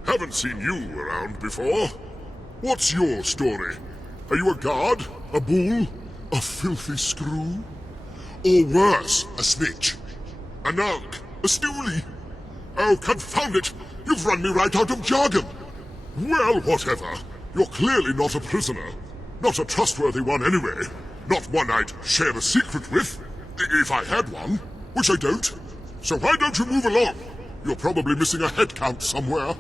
Haven't seen you around before. What's your story? Are you a guard? A bull? A filthy screw? Or worse, a snitch? A narc? A stoolie? Oh, confound it! You've run me right out of jargon! Well, whatever. You're clearly not a prisoner. Not a trustworthy one anyway. Not one I'd share a secret with. If I had one. Which I don't. So why don't you move along? You're probably missing a head count somewhere.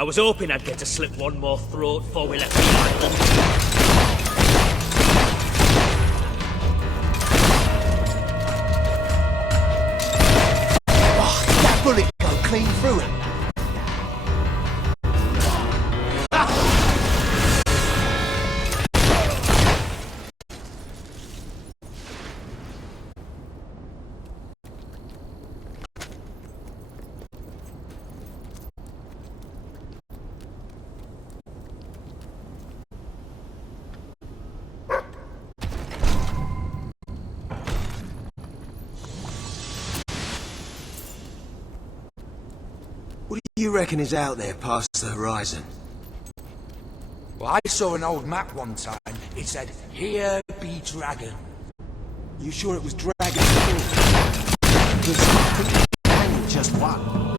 I was hoping I'd get to slip one more throat before we left the island. That bullet go clean through him. What do you reckon is out there past the horizon? Well, I saw an old map one time. It said, "Here be dragon." You sure it was dragon? Because I think we hanged just one.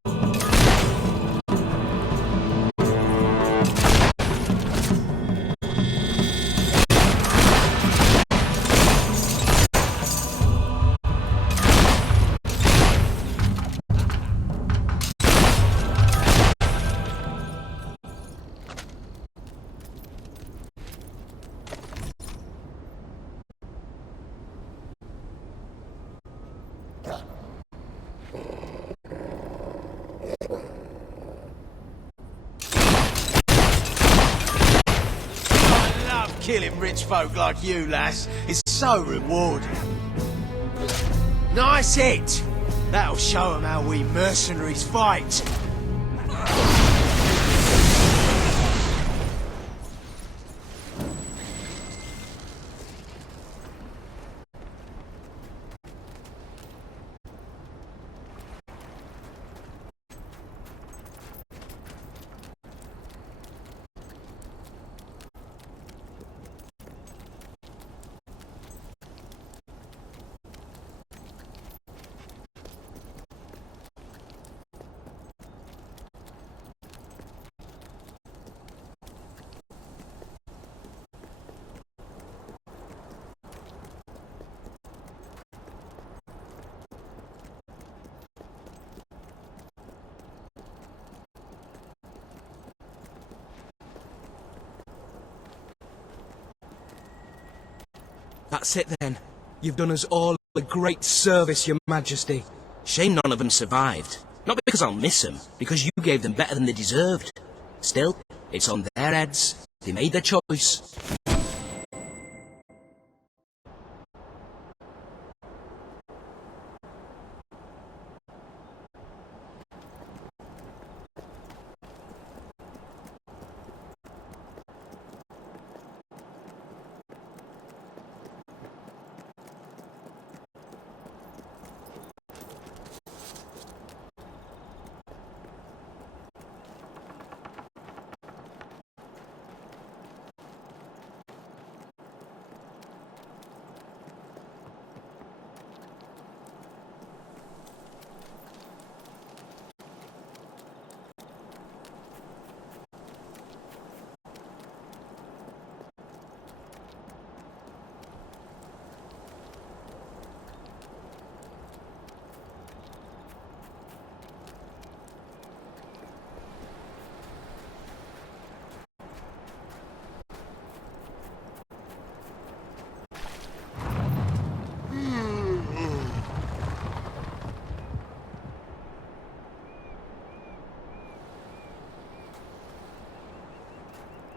Killing rich folk like you, lass, is so rewarding. Nice hit! That'll show them how we mercenaries fight. That's it then. You've done us all a great service, Your Majesty. Shame none of them survived. Not because I'll miss them, because you gave them better than they deserved. Still, it's on their heads. They made their choice.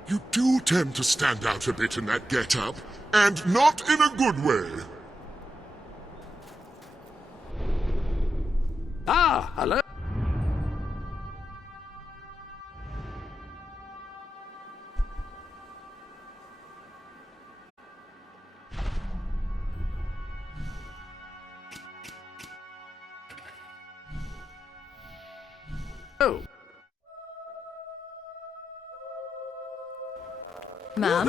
You do tend to stand out a bit in that get-up, and not in a good way. Ah, hello. Oh. Mum?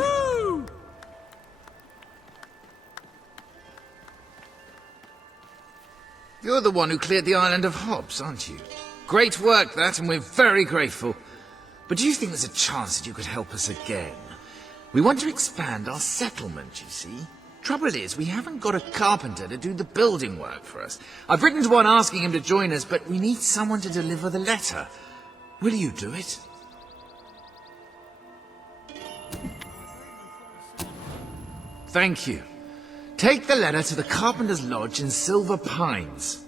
You're the one who cleared the island of Hobbs, aren't you? Great work, that, and we're very grateful. But do you think there's a chance that you could help us again? We want to expand our settlement, you see. Trouble is, we haven't got a carpenter to do the building work for us. I've written to one asking him to join us, but we need someone to deliver the letter. Will you do it? thank you. Take the letter to the Carpenter's Lodge in Silver Pines.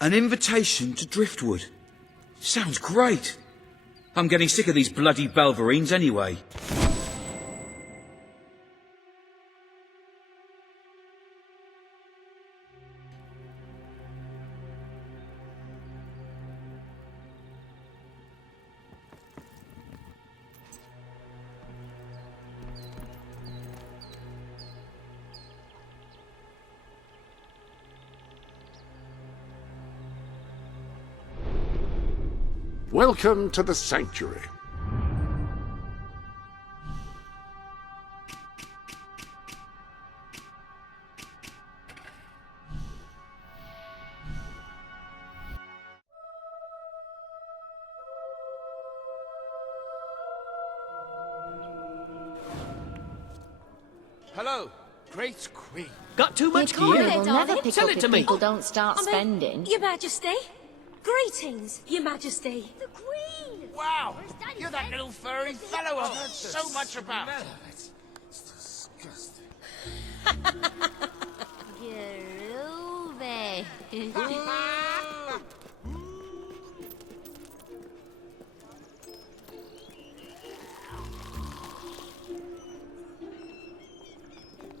An invitation to Driftwood. Sounds great. I'm getting sick of these bloody Belverines anyway. Welcome to the Sanctuary. Hello, great queen. Got too much The economy gear? will never pick Tell up it if to me. people don't start spending. Your Majesty. Greetings, Your Majesty. The Queen! Wow! You're that little furry fellow I've heard so much about. It's disgusting. Groovy.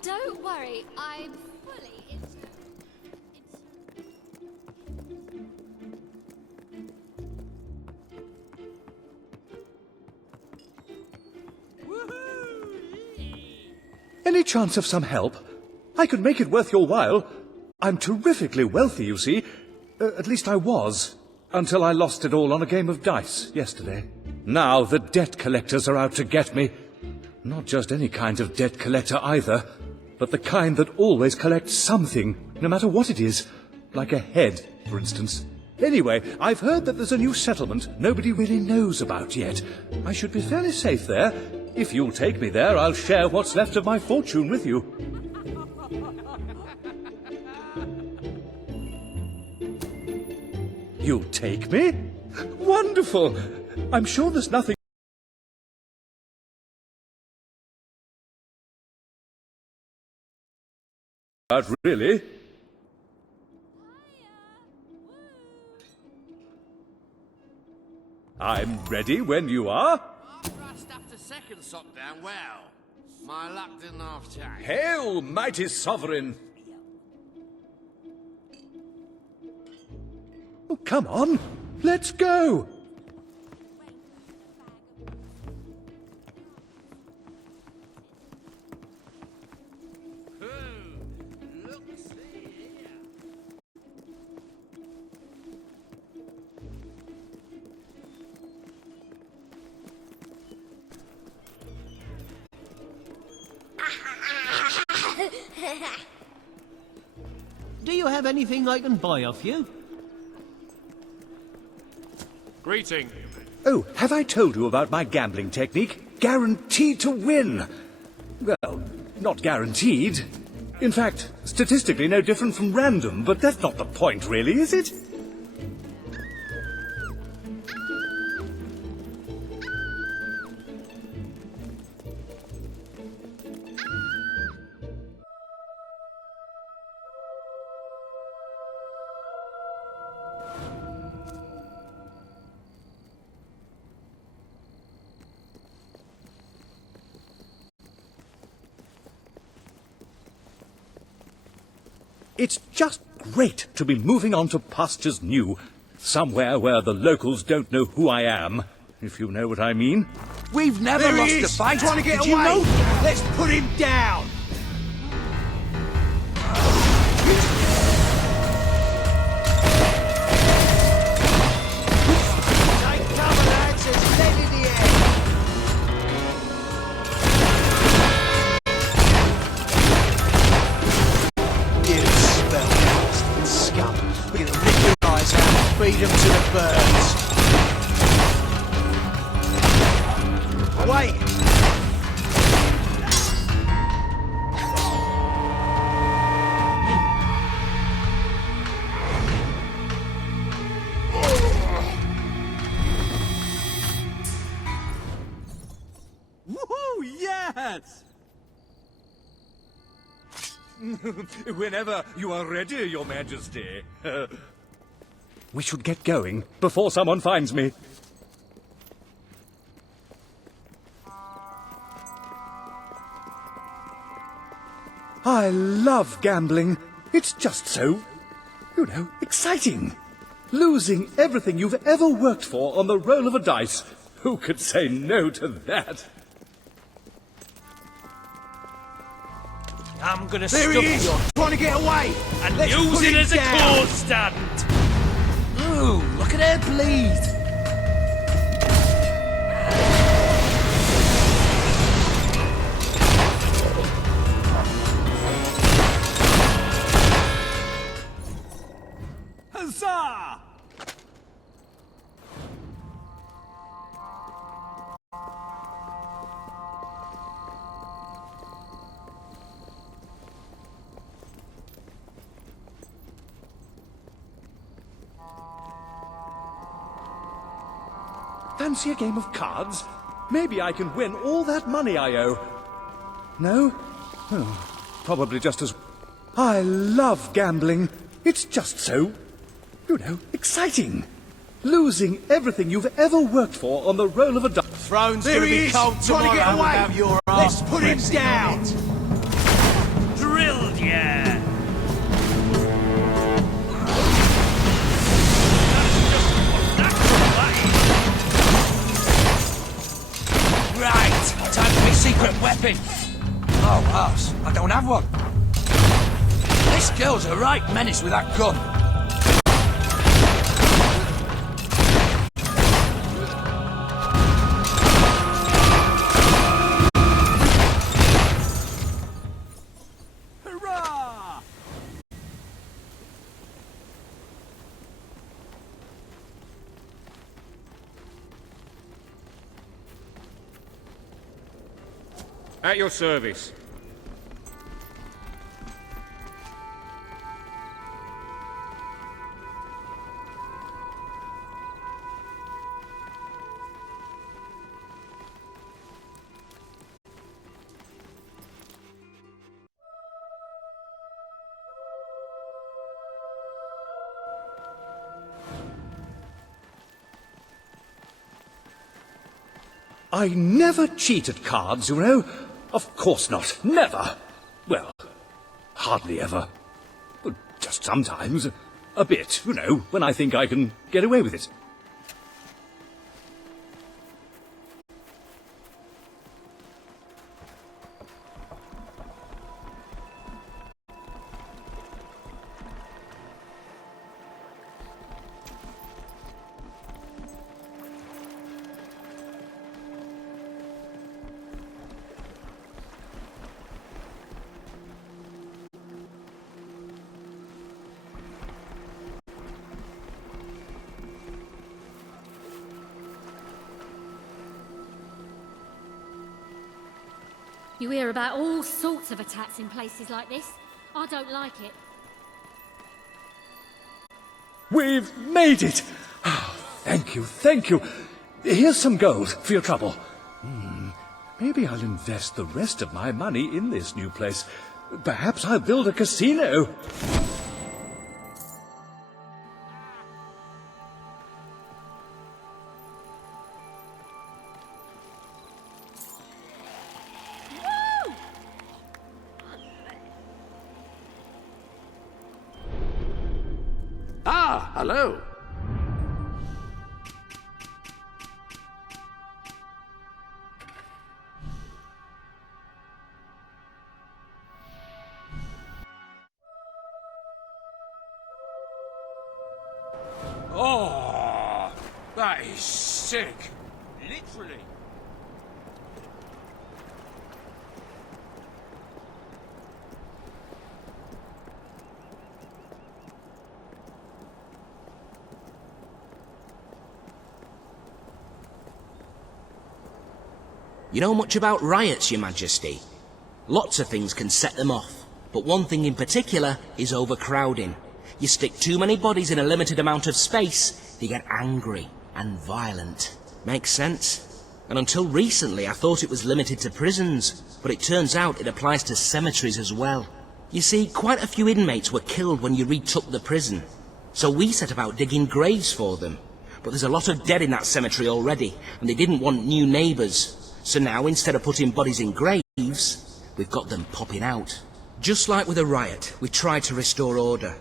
Don't worry, I'm fully into... Any chance of some help? I could make it worth your while. I'm terrifically wealthy, you see. At least I was. Until I lost it all on a game of dice yesterday. Now the debt collectors are out to get me. Not just any kind of debt collector either, but the kind that always collects something, no matter what it is. Like a head, for instance. Anyway, I've heard that there's a new settlement nobody really knows about yet. I should be fairly safe there. If you'll take me there, I'll share what's left of my fortune with you. You'll take me? Wonderful! I'm sure there's nothing... really? I'm ready when you are. Rust after second lockdown, well, my luck didn't half change. Hail, mighty sovereign! Oh, come on, let's go! Do you have anything I can buy off you? Greeting. Oh, have I told you about my gambling technique? Guaranteed to win! Well, not guaranteed. In fact, statistically no different from random, but that's not the point, really, is it? It's just great to be moving on to pastures new, somewhere where the locals don't know who I am, if you know what I mean. We've never There lost he a is, fight. trying to get Did you away. know? Let's put him down. Take cover, lads. There's lead in the air. You spellcasting scum. We're gonna rip your eyes out and feed them to the birds. Wait! Woohoo! Yes! Whenever you are ready, Your Majesty. We should get going before someone finds me. I love gambling. It's just so, exciting. Losing everything you've ever worked for on the roll of a dice. Who could say no to that? I'm gonna There stop he is! you Trying to get away! and Let's use put it him as a down. cause stand. Ooh, look at her bleed. Huzzah! Fancy a game of cards? Maybe I can win all that money I owe. No? Oh, probably just as... I love gambling. It's just so, exciting. Losing everything you've ever worked for on the roll of a dice. Throne's There gonna he be is! cold Trying to get tomorrow away! without your Let's arse put him pressing on down! it. Drilled, yeah. Right, time for my secret weapon. Oh, arse, I don't have one. This girl's a right menace with that gun. Hurrah! At your service. I never cheat at cards, Of course not. Never. Well, hardly ever. But just sometimes. A bit, when I think I can get away with it. You hear about all sorts of attacks in places like this. I don't like it. We've made it! Oh, thank you. Here's some gold for your trouble. Maybe I'll invest the rest of my money in this new place. Perhaps I'll build a casino. Ah, hello. Oh, that is sick. Literally. You know much about riots, Your Majesty? Lots of things can set them off, but one thing in particular is overcrowding. You stick too many bodies in a limited amount of space, they get angry and violent. Makes sense? And until recently I thought it was limited to prisons, but it turns out it applies to cemeteries as well. You see, quite a few inmates were killed when you retook the prison. So we set about digging graves for them. But there's a lot of dead in that cemetery already, and they didn't want new neighbours. So now, instead of putting bodies in graves, we've got them popping out. Just like with a riot, we tried to restore order.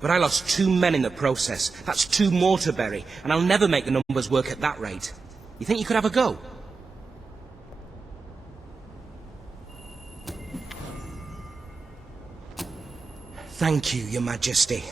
But I lost 2 men in the process. That's 2 more to bury, and I'll never make the numbers work at that rate. You think you could have a go? Thank you, Your Majesty.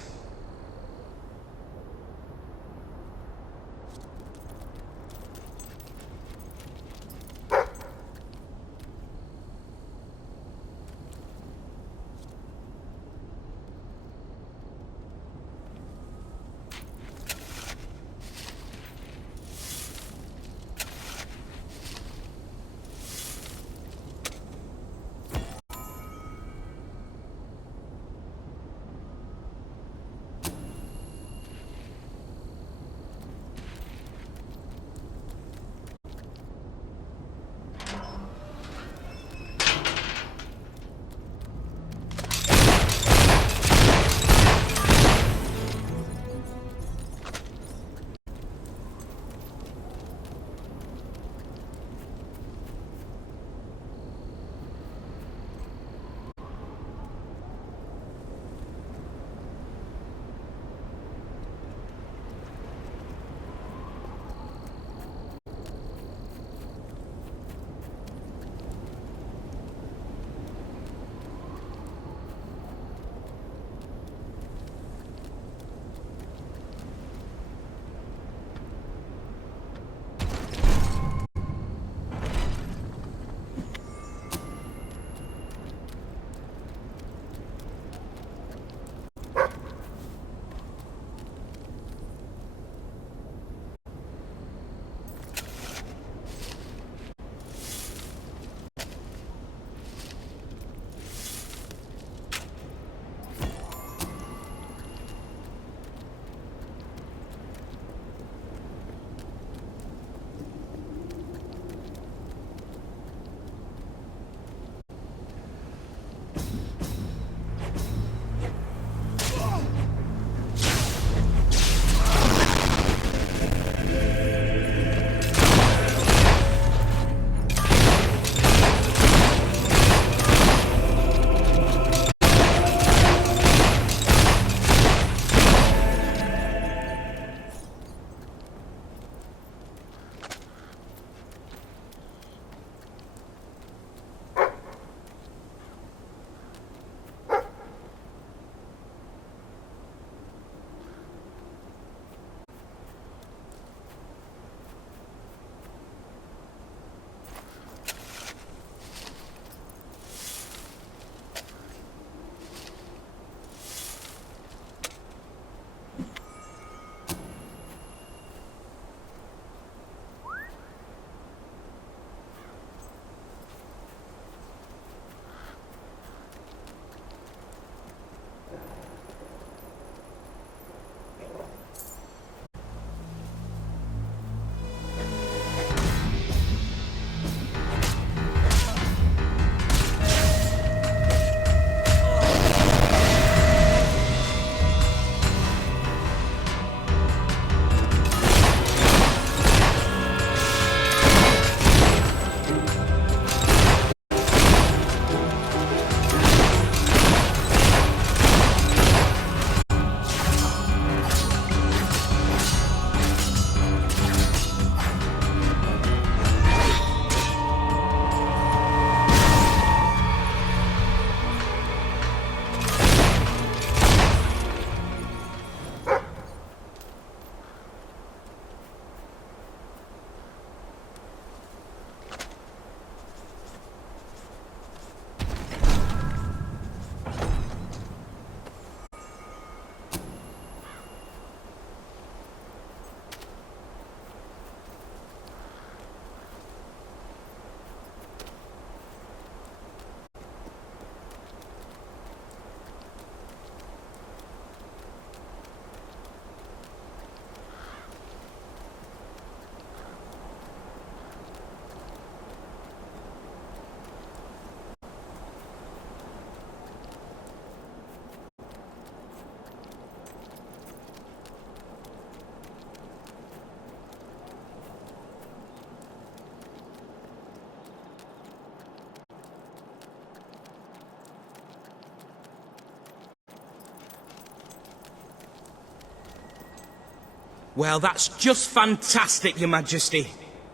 Well, that's just fantastic, Your Majesty.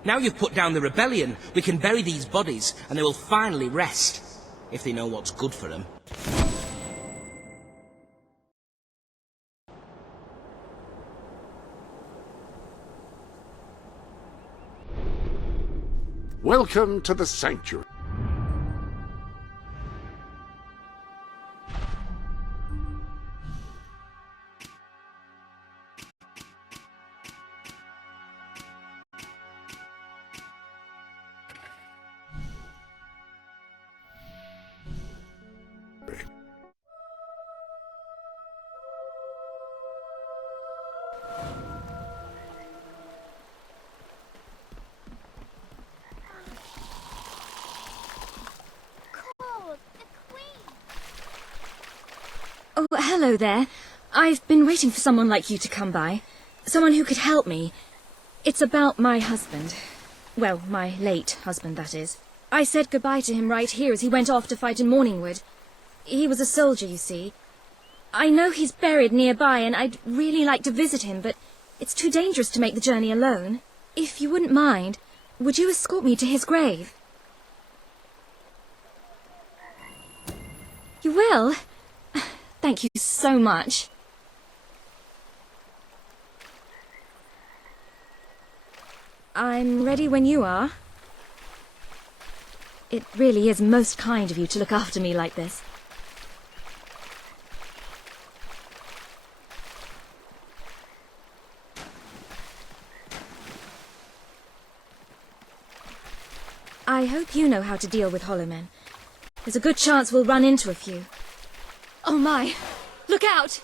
Now you've put down the rebellion, we can bury these bodies, and they will finally rest. If they know what's good for them. Welcome to the sanctuary. Oh, hello there. I've been waiting for someone like you to come by. Someone who could help me. It's about my husband. Well, my late husband, that is. I said goodbye to him right here as he went off to fight in Morningwood. He was a soldier, you see. I know he's buried nearby, and I'd really like to visit him, but it's too dangerous to make the journey alone. If you wouldn't mind, would you escort me to his grave? You will? Thank you so much. I'm ready when you are. It really is most kind of you to look after me like this. I hope you know how to deal with hollow men. There's a good chance we'll run into a few. Oh my! Look out!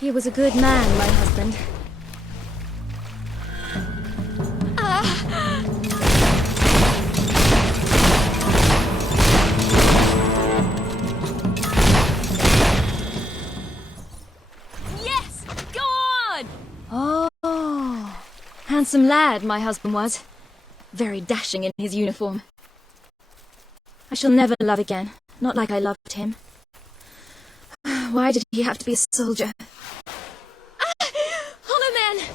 He was a good man, my husband. Yes! Go on! Oh, handsome lad my husband was. Very dashing in his uniform. I shall never love again, not like I loved him. Why did he have to be a soldier? Hollow men!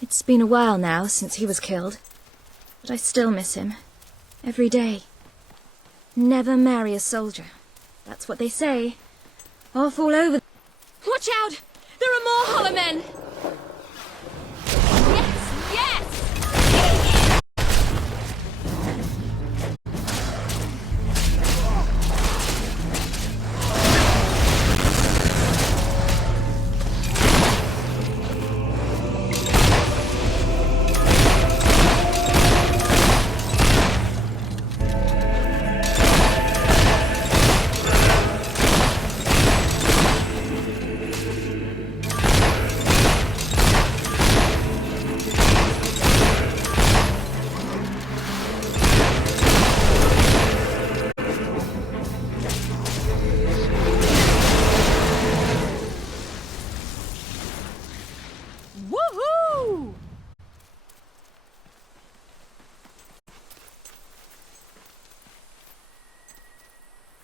It's been a while now since he was killed, but I still miss him. Every day. Never marry a soldier. That's what they say. I'll fall over. Watch out! There are more hollow men! Yes! Yes!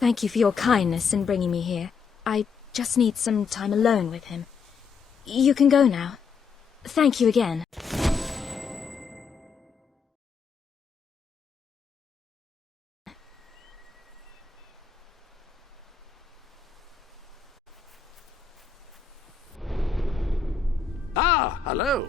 Thank you for your kindness in bringing me here. I just need some time alone with him. You can go now. Thank you again. Ah, hello.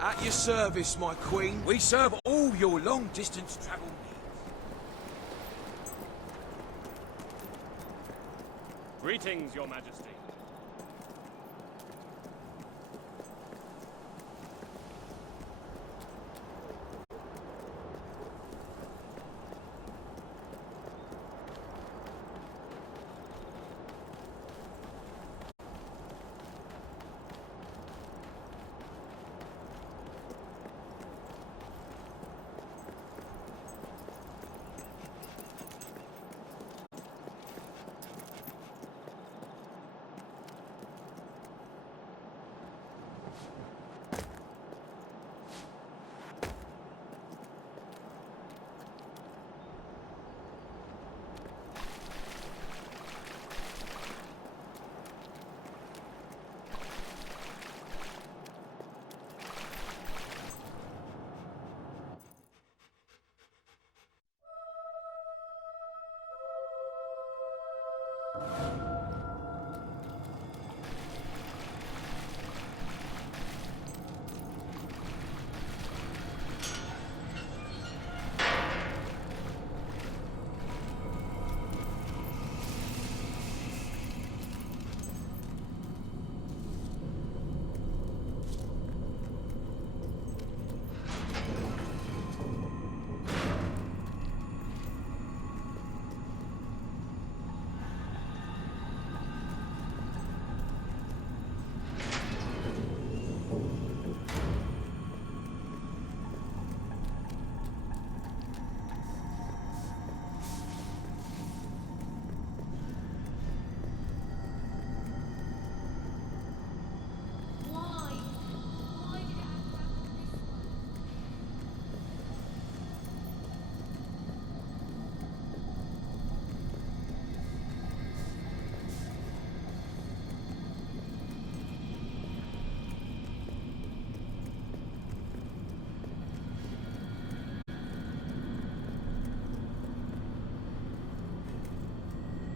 At your service, my queen. We serve all your long-distance travel needs. Greetings, Your Majesty.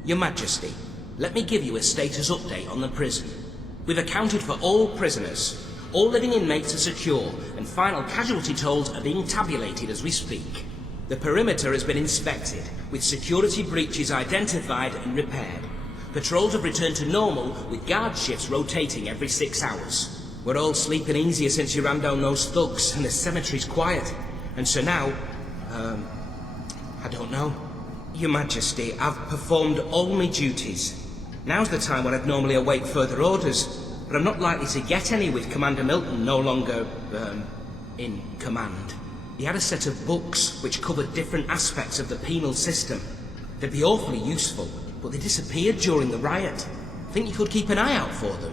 Your Majesty, let me give you a status update on the prison. We've accounted for all prisoners. All living inmates are secure, and final casualty tolls are being tabulated as we speak. The perimeter has been inspected, with security breaches identified and repaired. Patrols have returned to normal, with guard shifts rotating every 6 hours. We're all sleeping easier since you ran down those thugs, and the cemetery's quiet. And so now, I don't know. Your Majesty, I've performed all my duties. Now's the time when I'd normally await further orders, but I'm not likely to get any with Commander Milton no longer, in command. He had a set of books which covered different aspects of the penal system. They'd be awfully useful, but they disappeared during the riot. Think you could keep an eye out for them?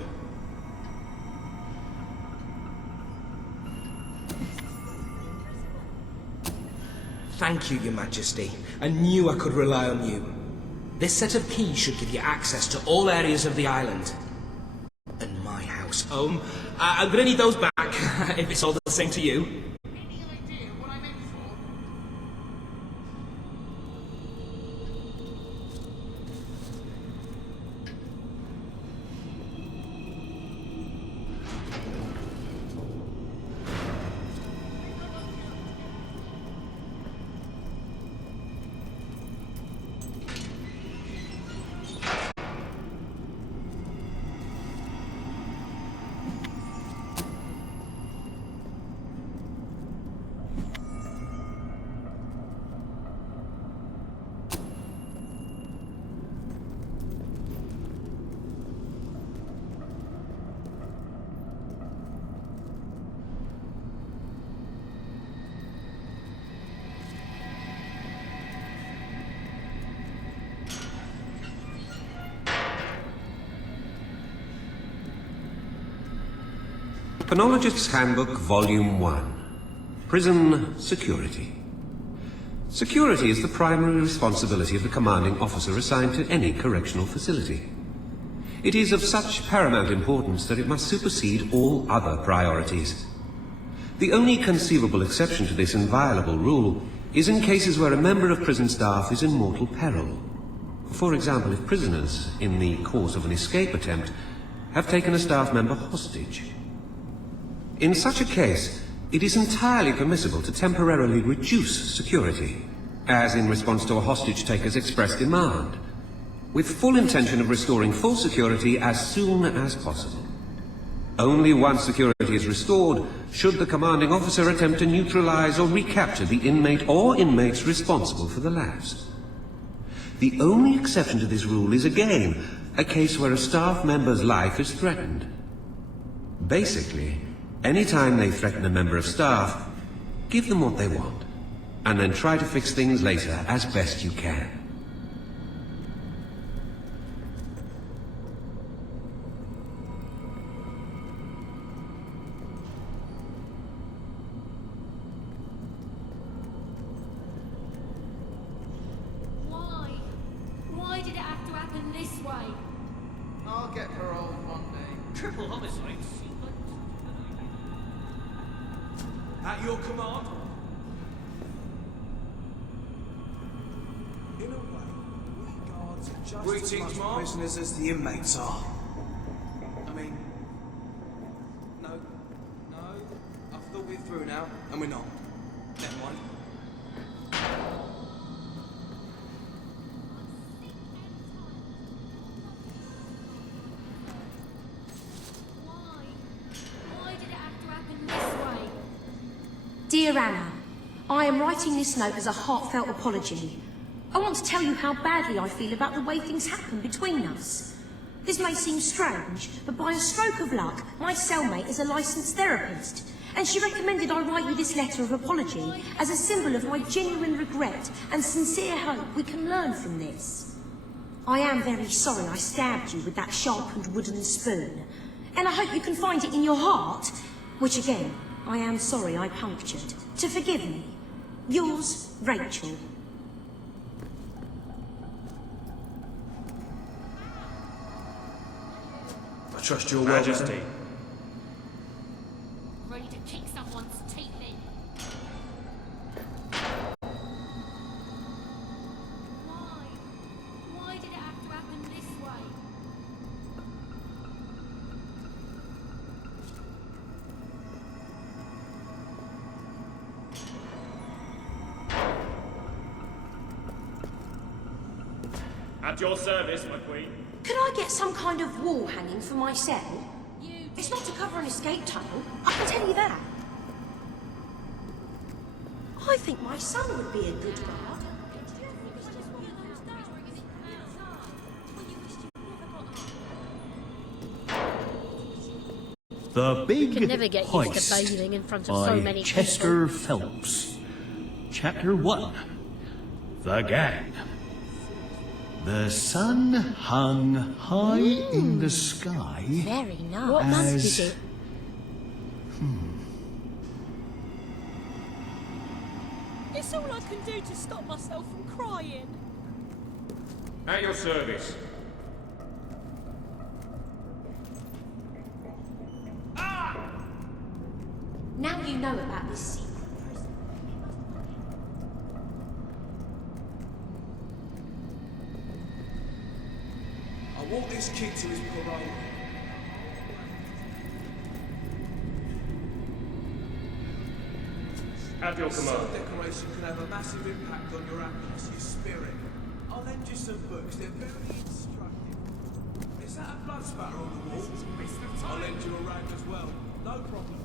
Thank you, Your Majesty. I knew I could rely on you. This set of keys should give you access to all areas of the island. And my house home. I'm gonna need those back, if it's all the same to you. Chronologist's Handbook, Volume 1. Prison Security. Security is the primary responsibility of the commanding officer assigned to any correctional facility. It is of such paramount importance that it must supersede all other priorities. The only conceivable exception to this inviolable rule is in cases where a member of prison staff is in mortal peril. For example, if prisoners, in the course of an escape attempt, have taken a staff member hostage. In such a case, it is entirely permissible to temporarily reduce security, as in response to a hostage taker's express demand, with full intention of restoring full security as soon as possible. Only once security is restored should the commanding officer attempt to neutralize or recapture the inmate or inmates responsible for the lapse. The only exception to this rule is again a case where a staff member's life is threatened. Basically, anytime they threaten a member of staff, give them what they want, and then try to fix things later as best you can. Why? Why did it have to happen this way? I'll get parole one day. Triple homicide. At your command? In a way, we guards are just Greetings, as much Mark. prisoners as the inmates are. I mean... No. I've thought it through now, and we're not. Never mind. Why did it have to happen this way? Dear Anna, I am writing this note as a heartfelt apology. I want to tell you how badly I feel about the way things happen between us. This may seem strange, but by a stroke of luck, my cellmate is a licensed therapist, and she recommended I write you this letter of apology as a symbol of my genuine regret and sincere hope we can learn from this. I am very sorry I stabbed you with that sharpened wooden spoon, and I hope you can find it in your heart, which again, I am sorry I punctured, to forgive me. Yours, Rachel. I trust your well. Majesty. Ready to kick someone's teeth in. Why? Why did it have to At your service, my queen. Could I get some kind of wall hanging for my cell? It's not to cover an escape tunnel, I can tell you that. I think my son would be a good guard. The Big Can never get used to Hoist bathing in front of by so many Chester people. Phelps. Chapter 1. The Gang. The sun hung high in the sky. Very nice. What month is it? It's all I can do to stop myself from crying. At your service. Now you know about this secret prison. I want this kid to his parole. At your command. Sun decoration can have a massive impact on your happiness, your spirit. I'll lend you some books, they're very instructive. Is that a blood spatter on the wall? I'll lend you a rag as well, no problem.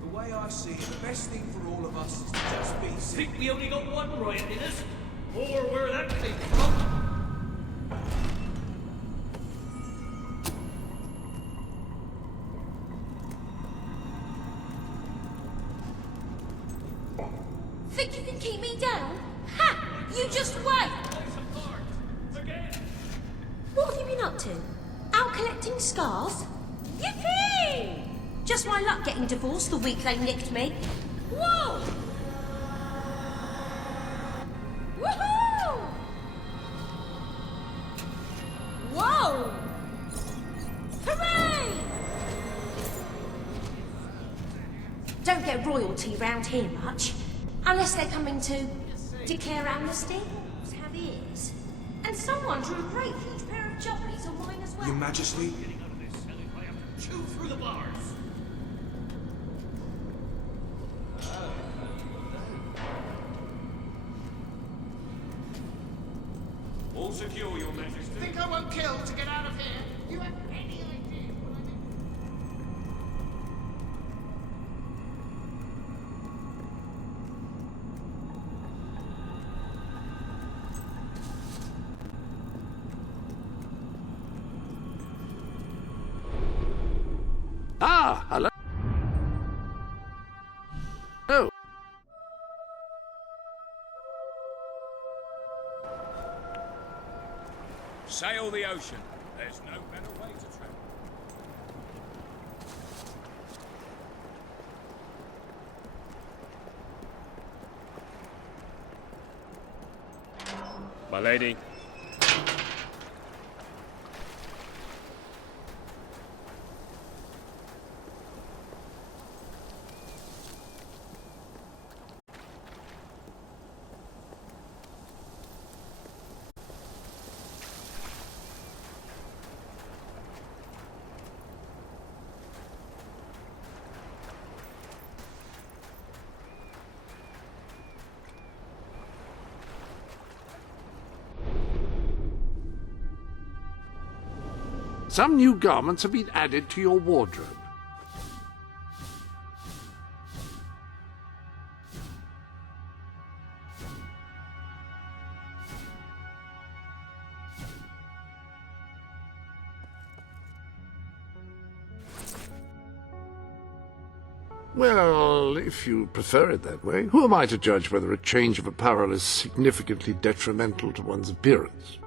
The way I see it, the best thing for all of us is to just be sick. Think we only got one riot in us? Or where that came from? Think you can keep me down? Ha! You just wait! What have you been up to? Out collecting scars? Yippee! Just my luck getting divorced the week they nicked me. Whoa! Woohoo! Whoa! Hooray! Don't get royalty round here much. Unless they're coming to declare amnesty. Have ears. And someone drew a great huge pair of jobbies on mine as well. Your Majesty? Chew through the bars. All secure, Your Majesty. Think I won't kill to get out of here? You have any idea what I mean? Ah, hello. Oh. Sail the ocean. There's no better way to travel. My lady. Some new garments have been added to your wardrobe. Well, if you prefer it that way, who am I to judge whether a change of apparel is significantly detrimental to one's appearance?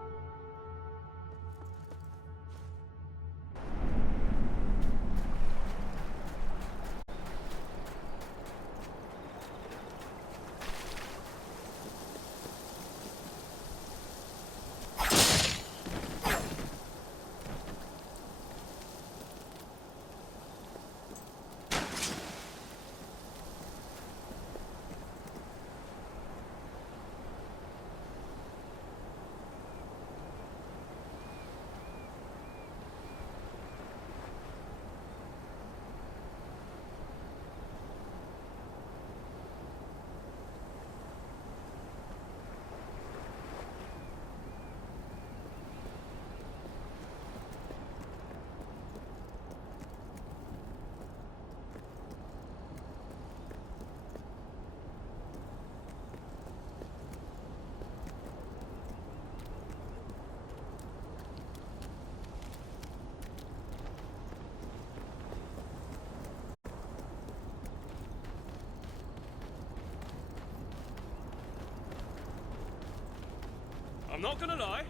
Not gonna lie,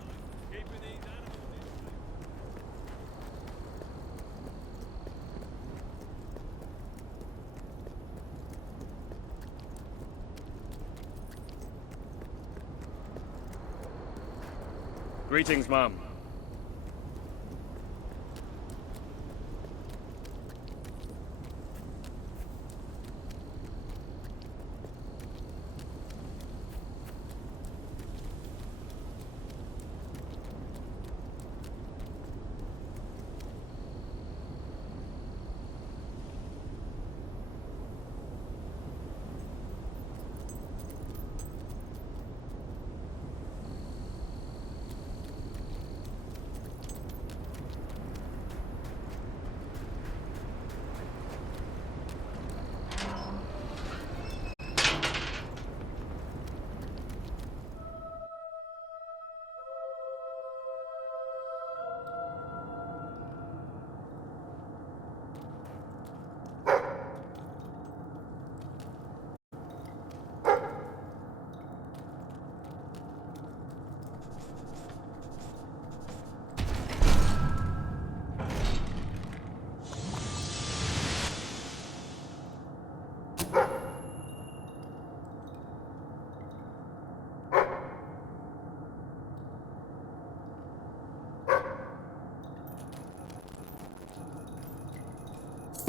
keeping these animals in... Greetings, Mum.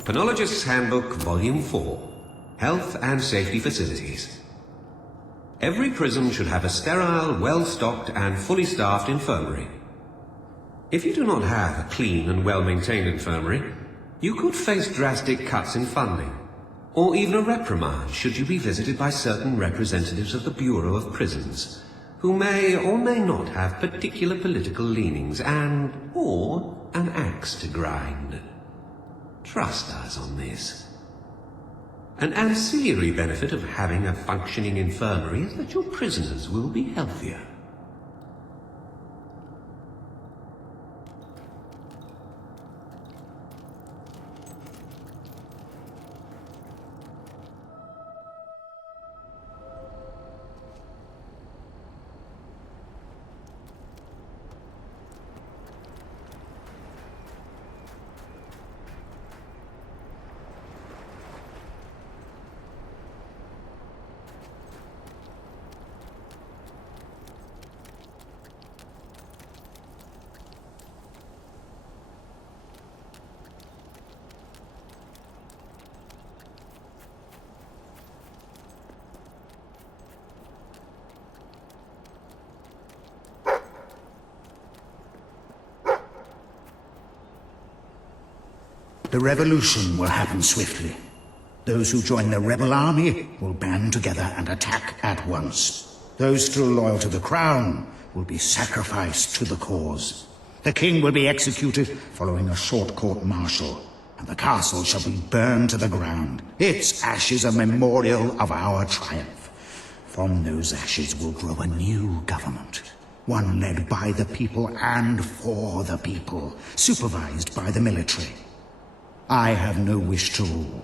Penologist's Handbook, Volume 4. Health and Safety Facilities. Every prison should have a sterile, well-stocked and fully staffed infirmary. If you do not have a clean and well-maintained infirmary, you could face drastic cuts in funding, or even a reprimand should you be visited by certain representatives of the Bureau of Prisons, who may or may not have particular political leanings or an axe to grind. Trust us on this. An ancillary benefit of having a functioning infirmary is that your prisoners will be healthier. The revolution will happen swiftly. Those who join the rebel army will band together and attack at once. Those still loyal to the crown will be sacrificed to the cause. The king will be executed following a short court-martial, and the castle shall be burned to the ground, its ashes a memorial of our triumph. From those ashes will grow a new government, one led by the people and for the people, supervised by the military. I have no wish to rule,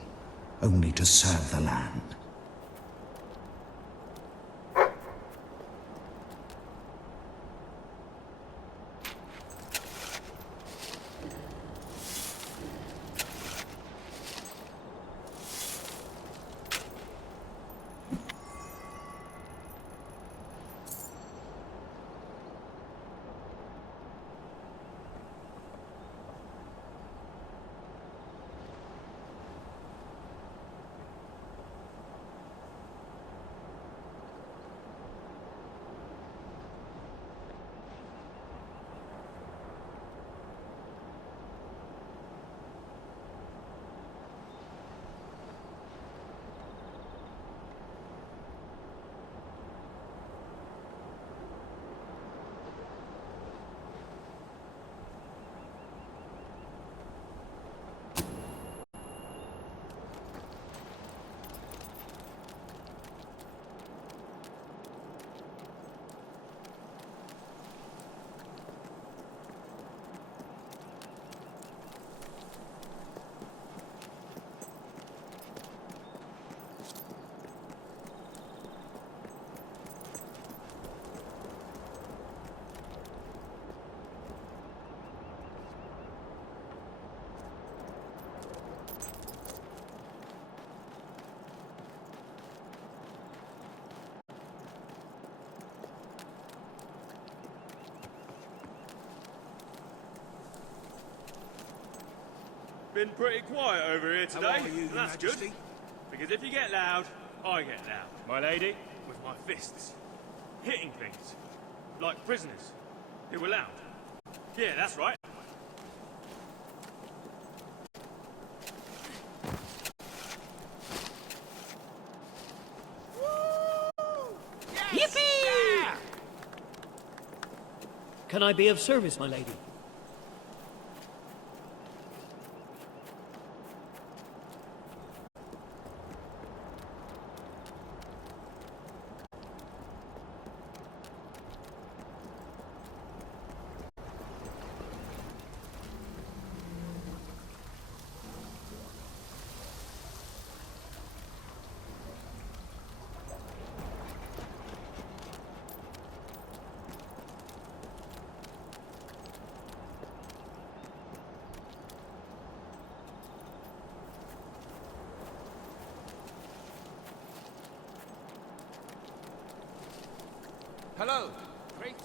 only to serve the land. Been pretty quiet over here today, are you, and that's Your Majesty? good. Because if you get loud, I get loud. My lady? With my fists. Hitting things. Like prisoners. Who were loud. Yeah, that's right. Yippee! Can I be of service, my lady? Hello. Great.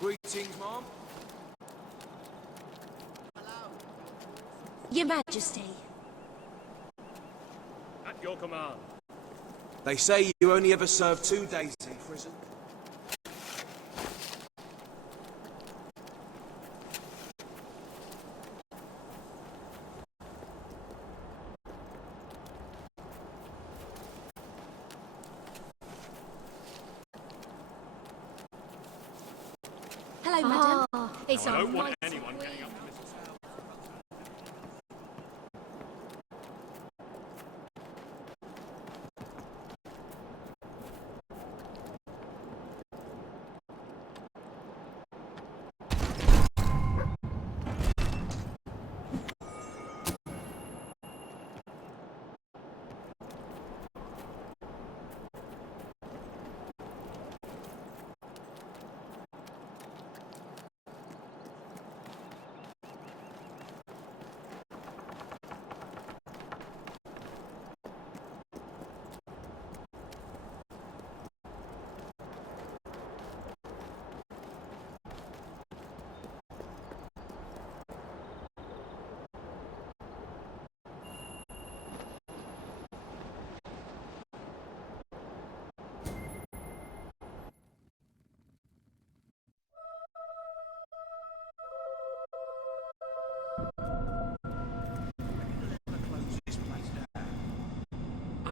Greetings, Mom. Your Majesty. At your command. They say you only ever served 2 days in prison. Hello, madam. It's I a don't want mighty anyone queen. getting up to Mrs.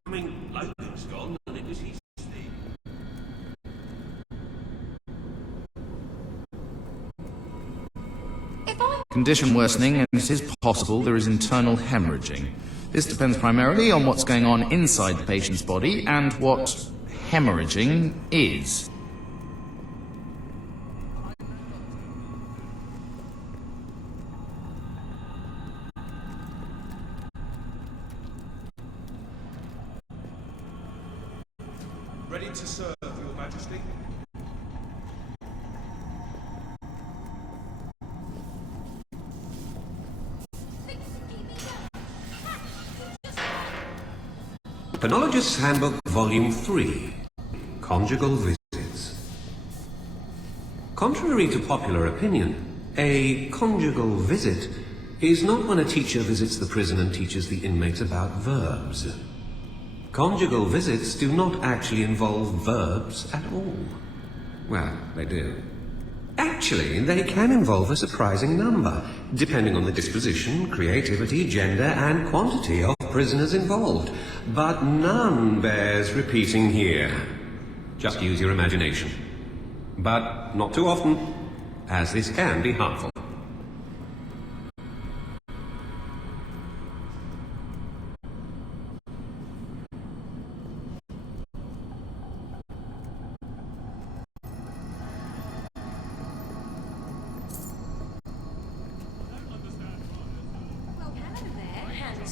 I mean, Logan's gone, and it was his thing. Condition worsening, and it is possible there is internal hemorrhaging. This depends primarily on what's going on inside the patient's body and what hemorrhaging is. Ready to serve, Your Majesty. Penologist's Handbook, Volume 3. Conjugal Visits. Contrary to popular opinion, a conjugal visit is not when a teacher visits the prison and teaches the inmates about verbs. Conjugal visits do not actually involve verbs at all. Well, they do. Actually, they can involve a surprising number, depending on the disposition, creativity, gender, and quantity of prisoners involved. But none bears repeating here. Just use your imagination. But not too often, as this can be harmful.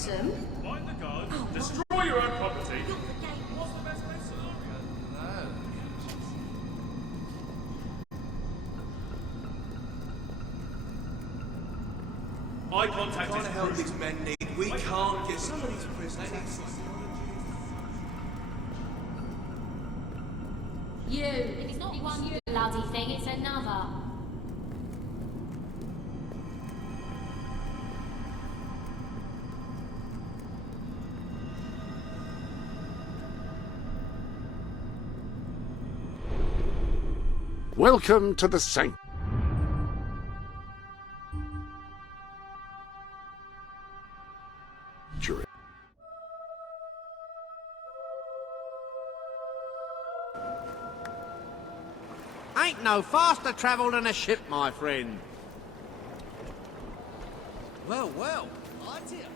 Handsome. Mind the guards. Destroy your own property. What's the best case scenario? I contacted What the hell these men need? We can't get some of these prisoners. You. If it's not one bloody thing, it's another. Welcome to the Sanctuary. Ain't no faster travel than a ship, my friend. Well, well, idea.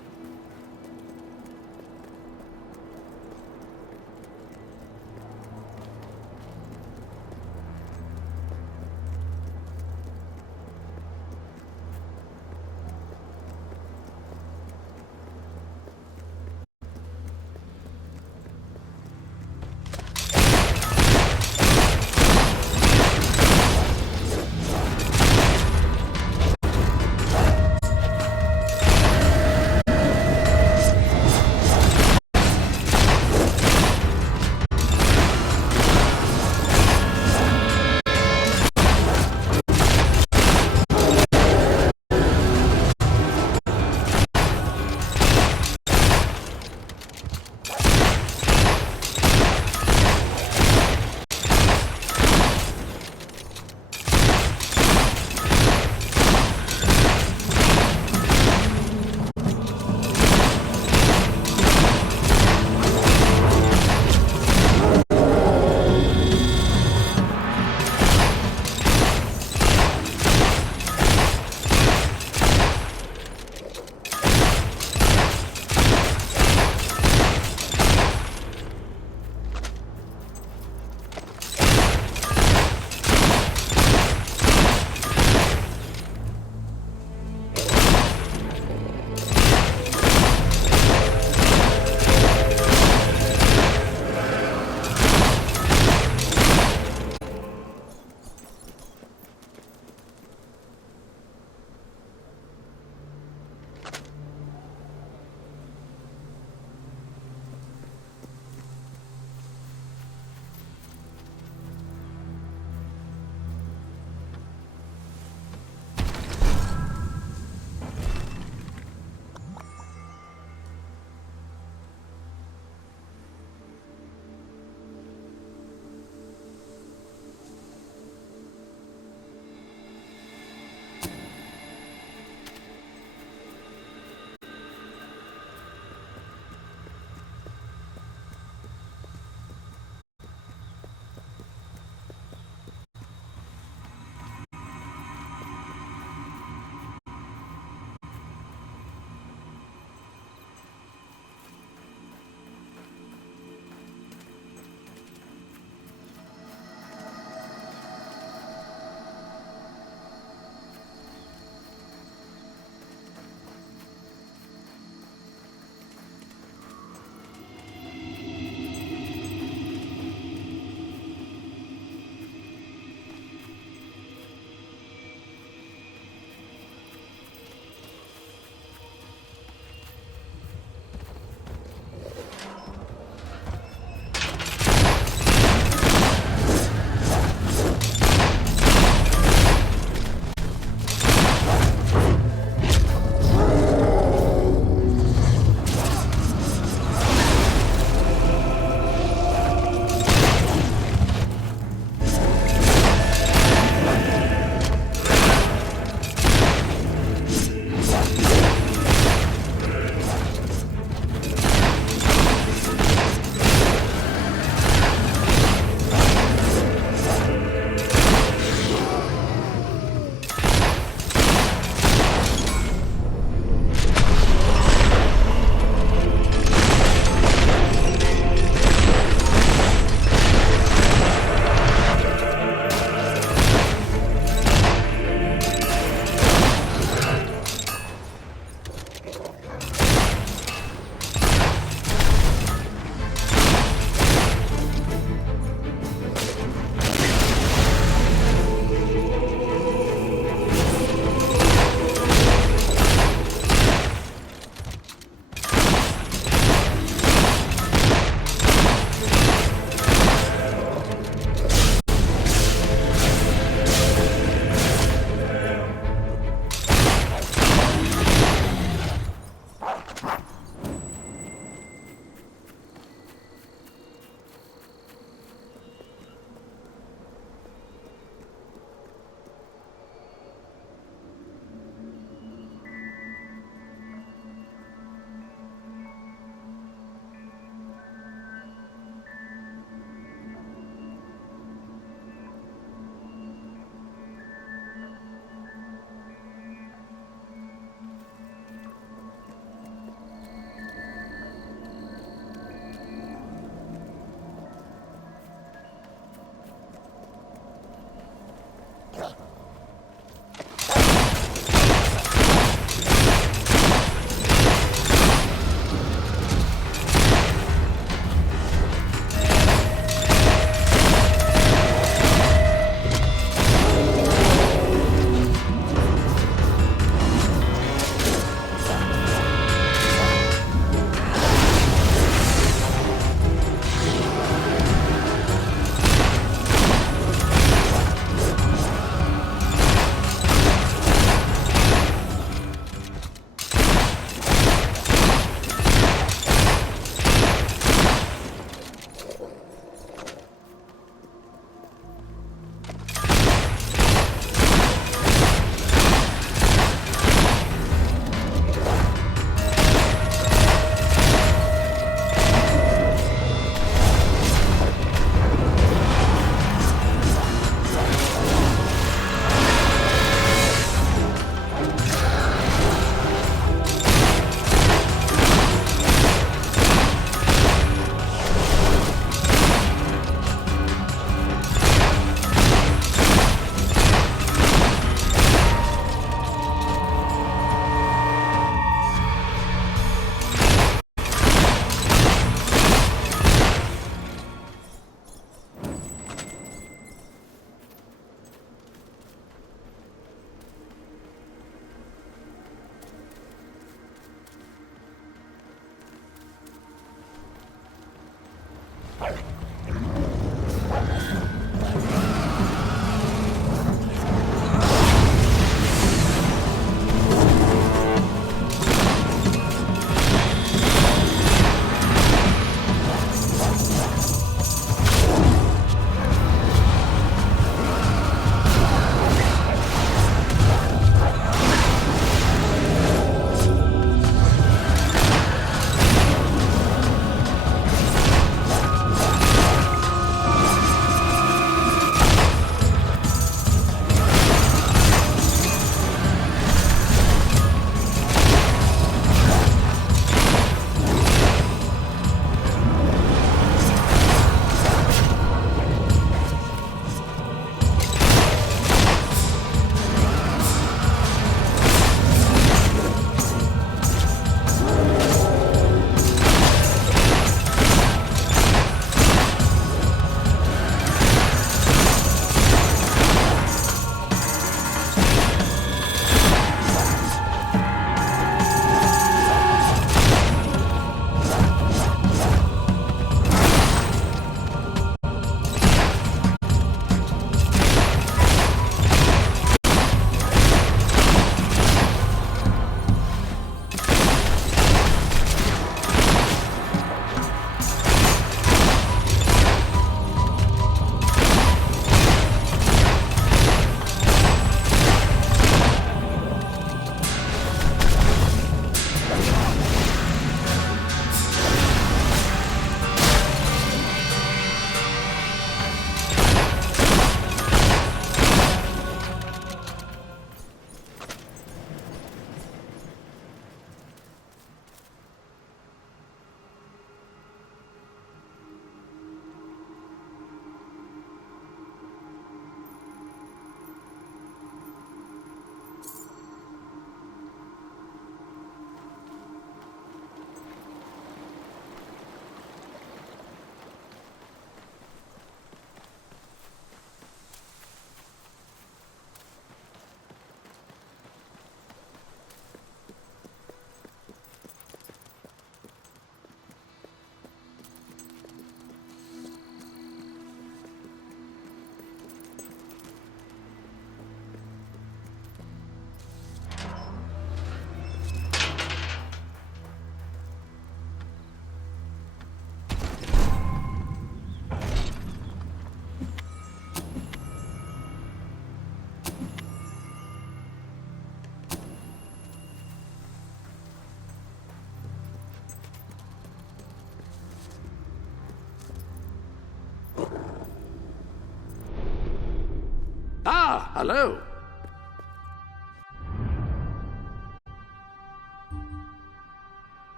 Ah, hello.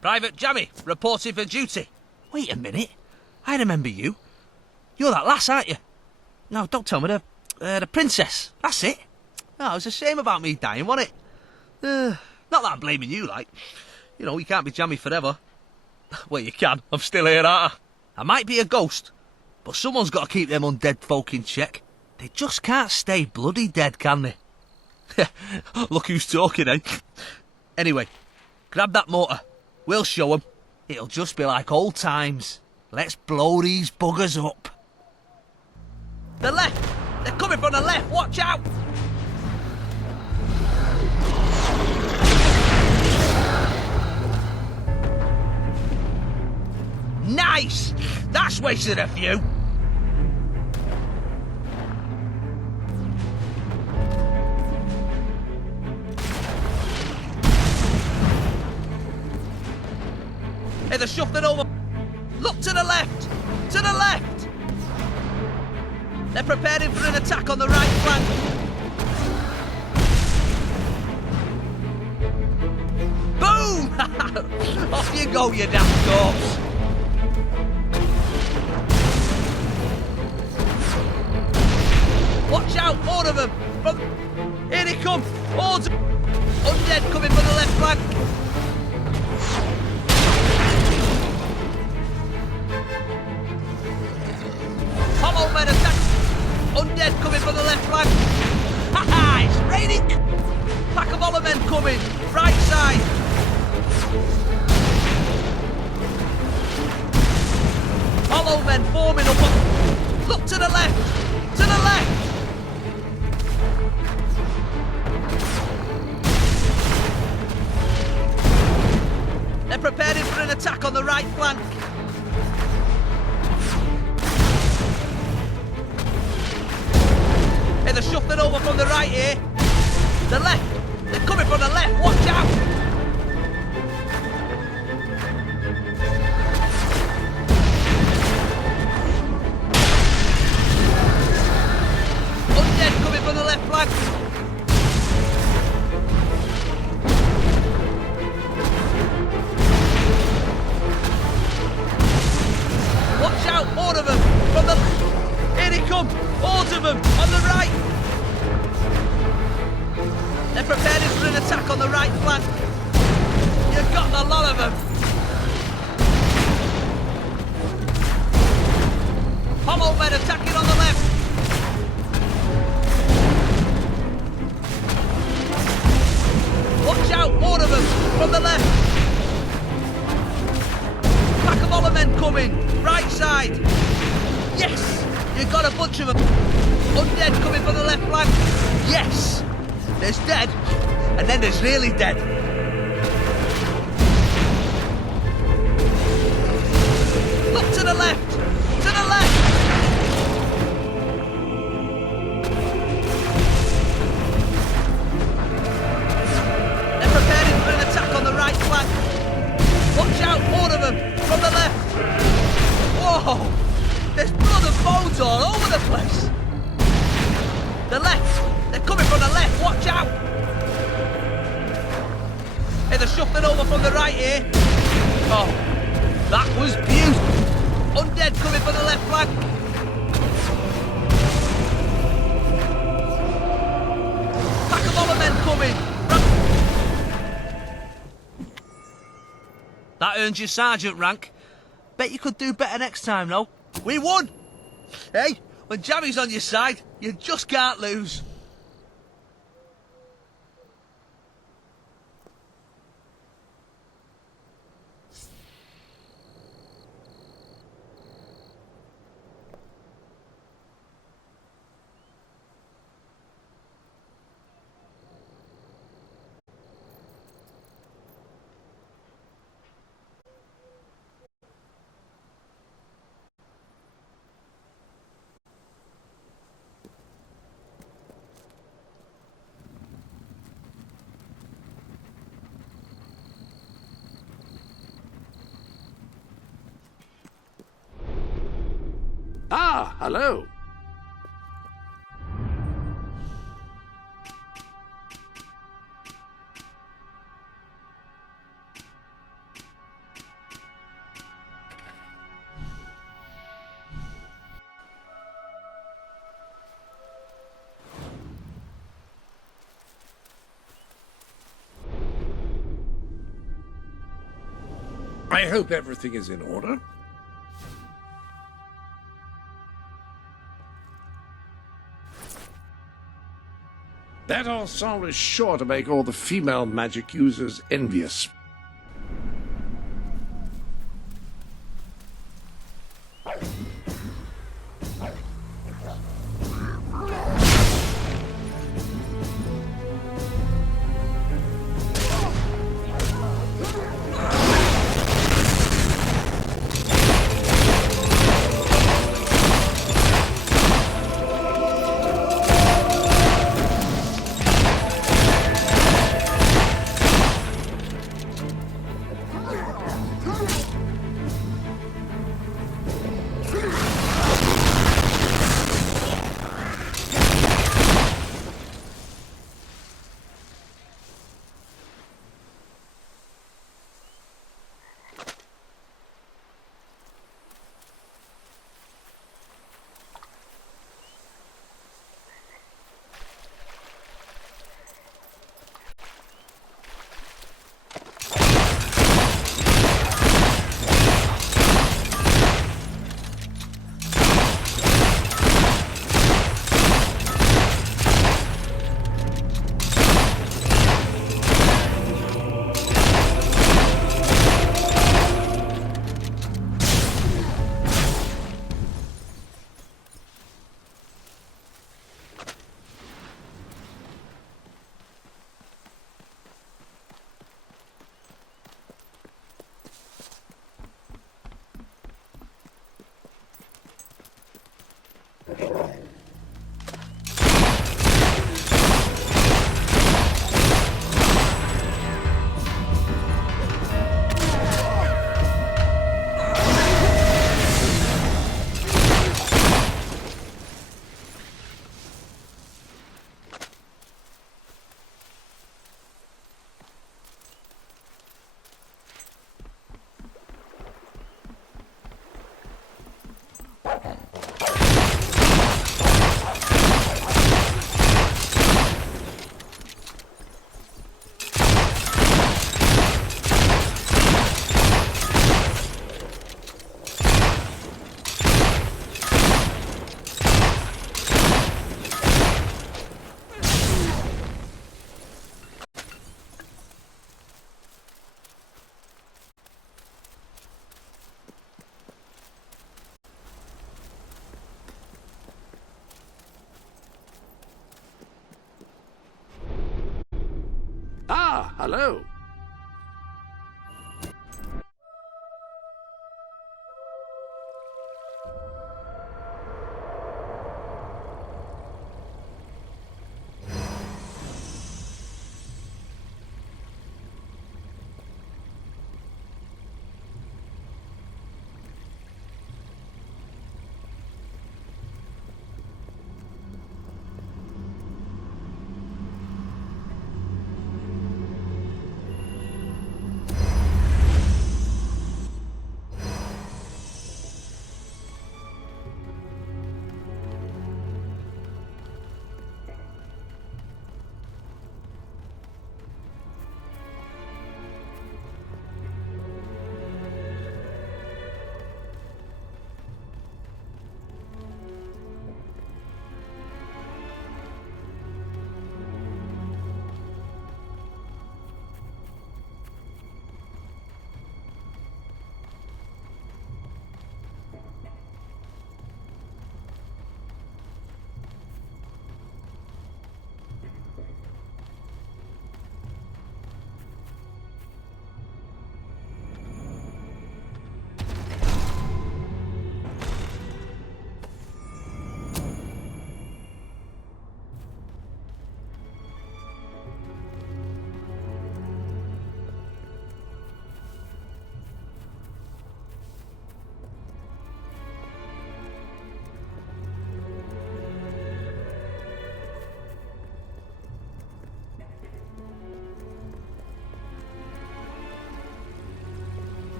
Private Jammy, reporting for duty. Wait a minute. I remember you. You're that lass, aren't you? No, don't tell me the princess. That's it. Oh, it was a shame about me dying, wasn't it? Not that I'm blaming you, like. You know, you can't be Jammy forever. Well, you can. I'm still here, aren't I? I might be a ghost, but someone's got to keep them undead folk in check. They just can't stay bloody dead, can they? Look who's talking, eh? Anyway, grab that motor. We'll show 'em. It'll just be like old times. Let's blow these buggers up. They're left. They're coming from from the left, watch out! Nice! That's wasted a few. Hey, they're shuffling over. Look to the left! To the left! They're preparing for an attack on the right flank. Boom! Off you go, you damn corpse. Watch out, more of them! Here they come! Hordes of undead coming from the left flank! Hollow men attack! Undead coming from the left flank! Ha ha! It's raining! Pack of hollow men coming! Right side! Hollow men forming up! Look to the left! To the left! They're preparing for an attack on the right flank. Hey, they're shuffling over from the right here. The left. They're coming from the left. Watch out. Undead coming from the left flank. Watch out, more of them from the... Here they come, hordes of them on the right. They're preparing for an attack on the right flank. You've got a lot of them. Hollow men attacking on the left. Watch out, more of them from the left. Pack of hollow men coming. Right side. Yes! You've got a bunch of them. Undead coming from the left flank. Yes! There's dead, and then there's really dead. Look to the left! To the left! They're preparing for an attack on the right flank. Watch out, more of them from the left. Whoa! There's blood and bones all over the place. The left. They're coming from the left. Watch out. Hey, they're shuffling over from the right here. Oh, that was beautiful. Undead coming from the left flank. Pack of hollow men coming. That earns you sergeant rank. Bet you could do better next time, though. We won! Hey, when Jammy's on your side, you just can't lose. Ah, hello. I hope everything is in order. That ensemble is sure to make all the female magic users envious. Ah, hello.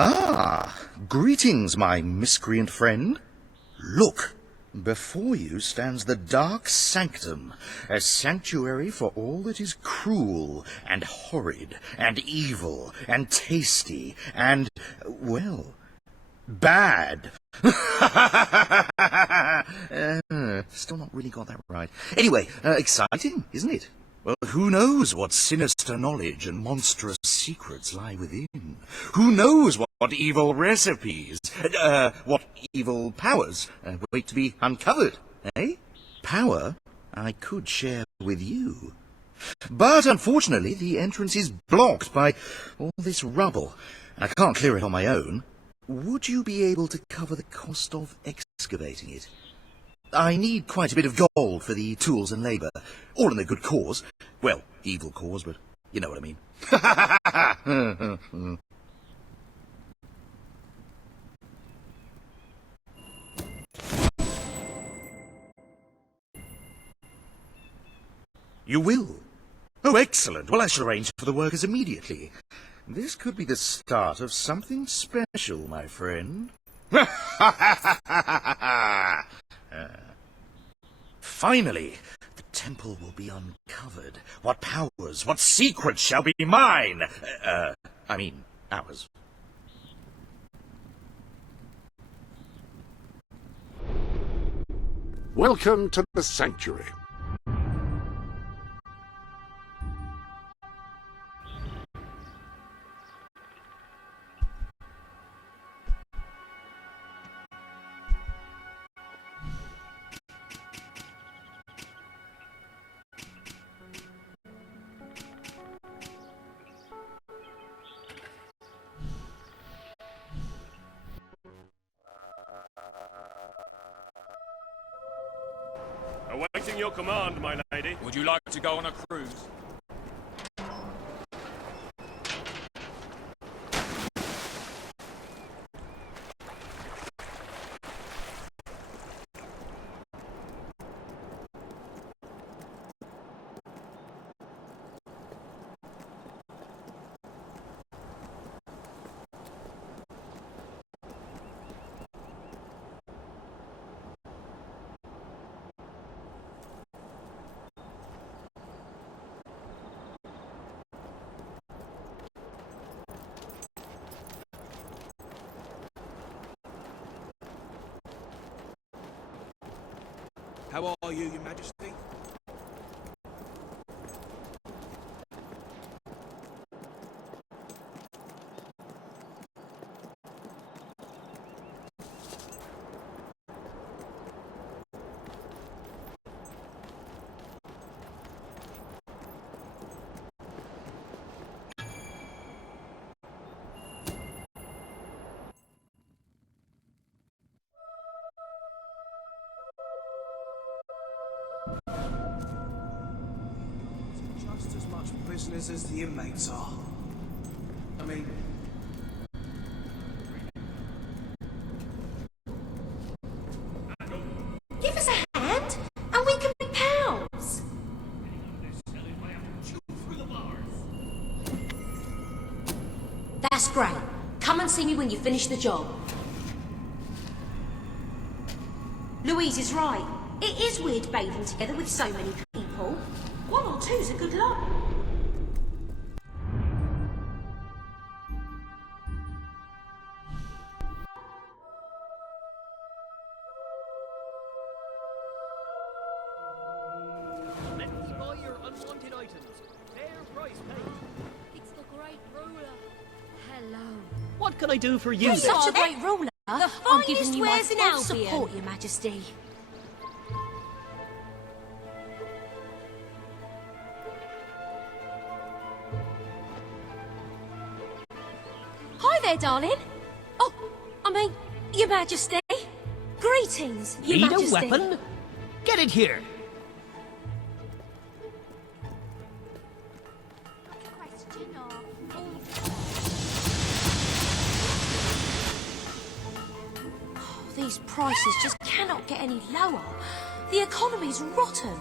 Ah, greetings, my miscreant friend. Look, before you stands the Dark Sanctum, a sanctuary for all that is cruel and horrid and evil and tasty and, well, bad. Still not really got that right. Anyway, exciting, isn't it? Well, who knows what sinister knowledge and monstrous secrets lie within? Who knows what evil recipes, what evil powers wait to be uncovered, eh? Power? I could share with you. But unfortunately, the entrance is blocked by all this rubble. I can't clear it on my own. Would you be able to cover the cost of excavating it? I need quite a bit of gold for the tools and labour. All in a good cause. Well, evil cause, but you know what I mean. You will? Oh, excellent. Well, I shall arrange for the workers immediately. This could be the start of something special, my friend. Finally, the temple will be uncovered. What powers, what secrets shall be mine? Ours. Welcome to the sanctuary. Awaiting your command, my lady. Would you like to go on a cruise? How are you, Your Majesty? Just as much prisoners as the inmates are. I mean... Give us a hand, and we can be pals. That's great. Come and see me when you finish the job. Louise is right. It is weird bathing together with so many people. One or two's a good lot. Let's buy your unwanted items. Fair price paid. It's the great ruler. Hello. What can I do for you? You're such a great ruler. The I'm giving finest you my wares in full Albion. support, Your Majesty. Hi there, darling. Oh, I mean, Your Majesty. Greetings, Your Need Majesty. a weapon? Get it here. These prices just cannot get any lower. The economy's rotten.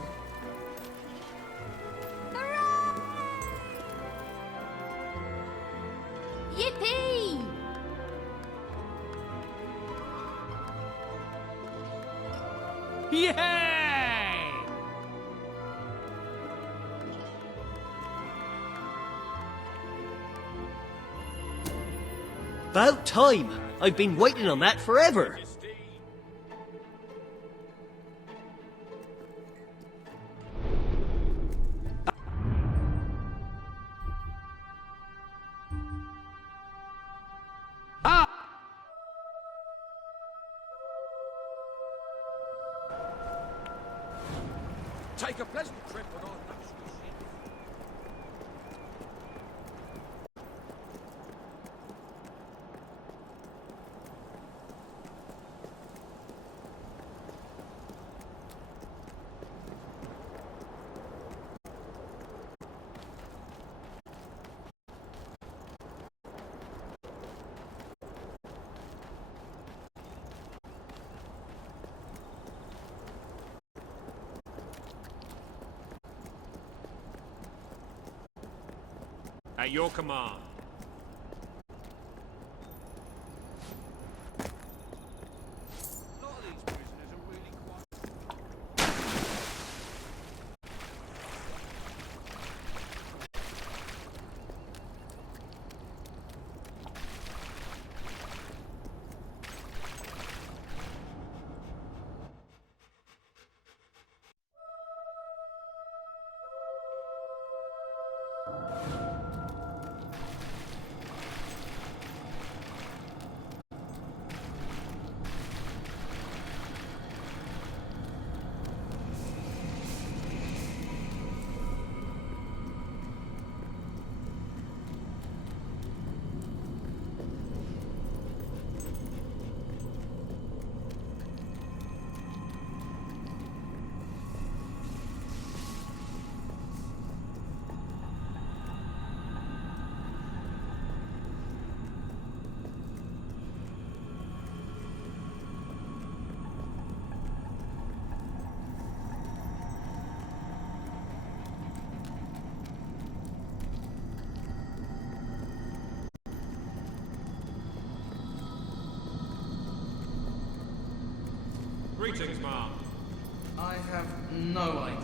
Yippee! Yay! About time. I've been waiting on that forever. Take a pleasant trip with our luxury ship. At your command. Greetings, Mom. I have no idea.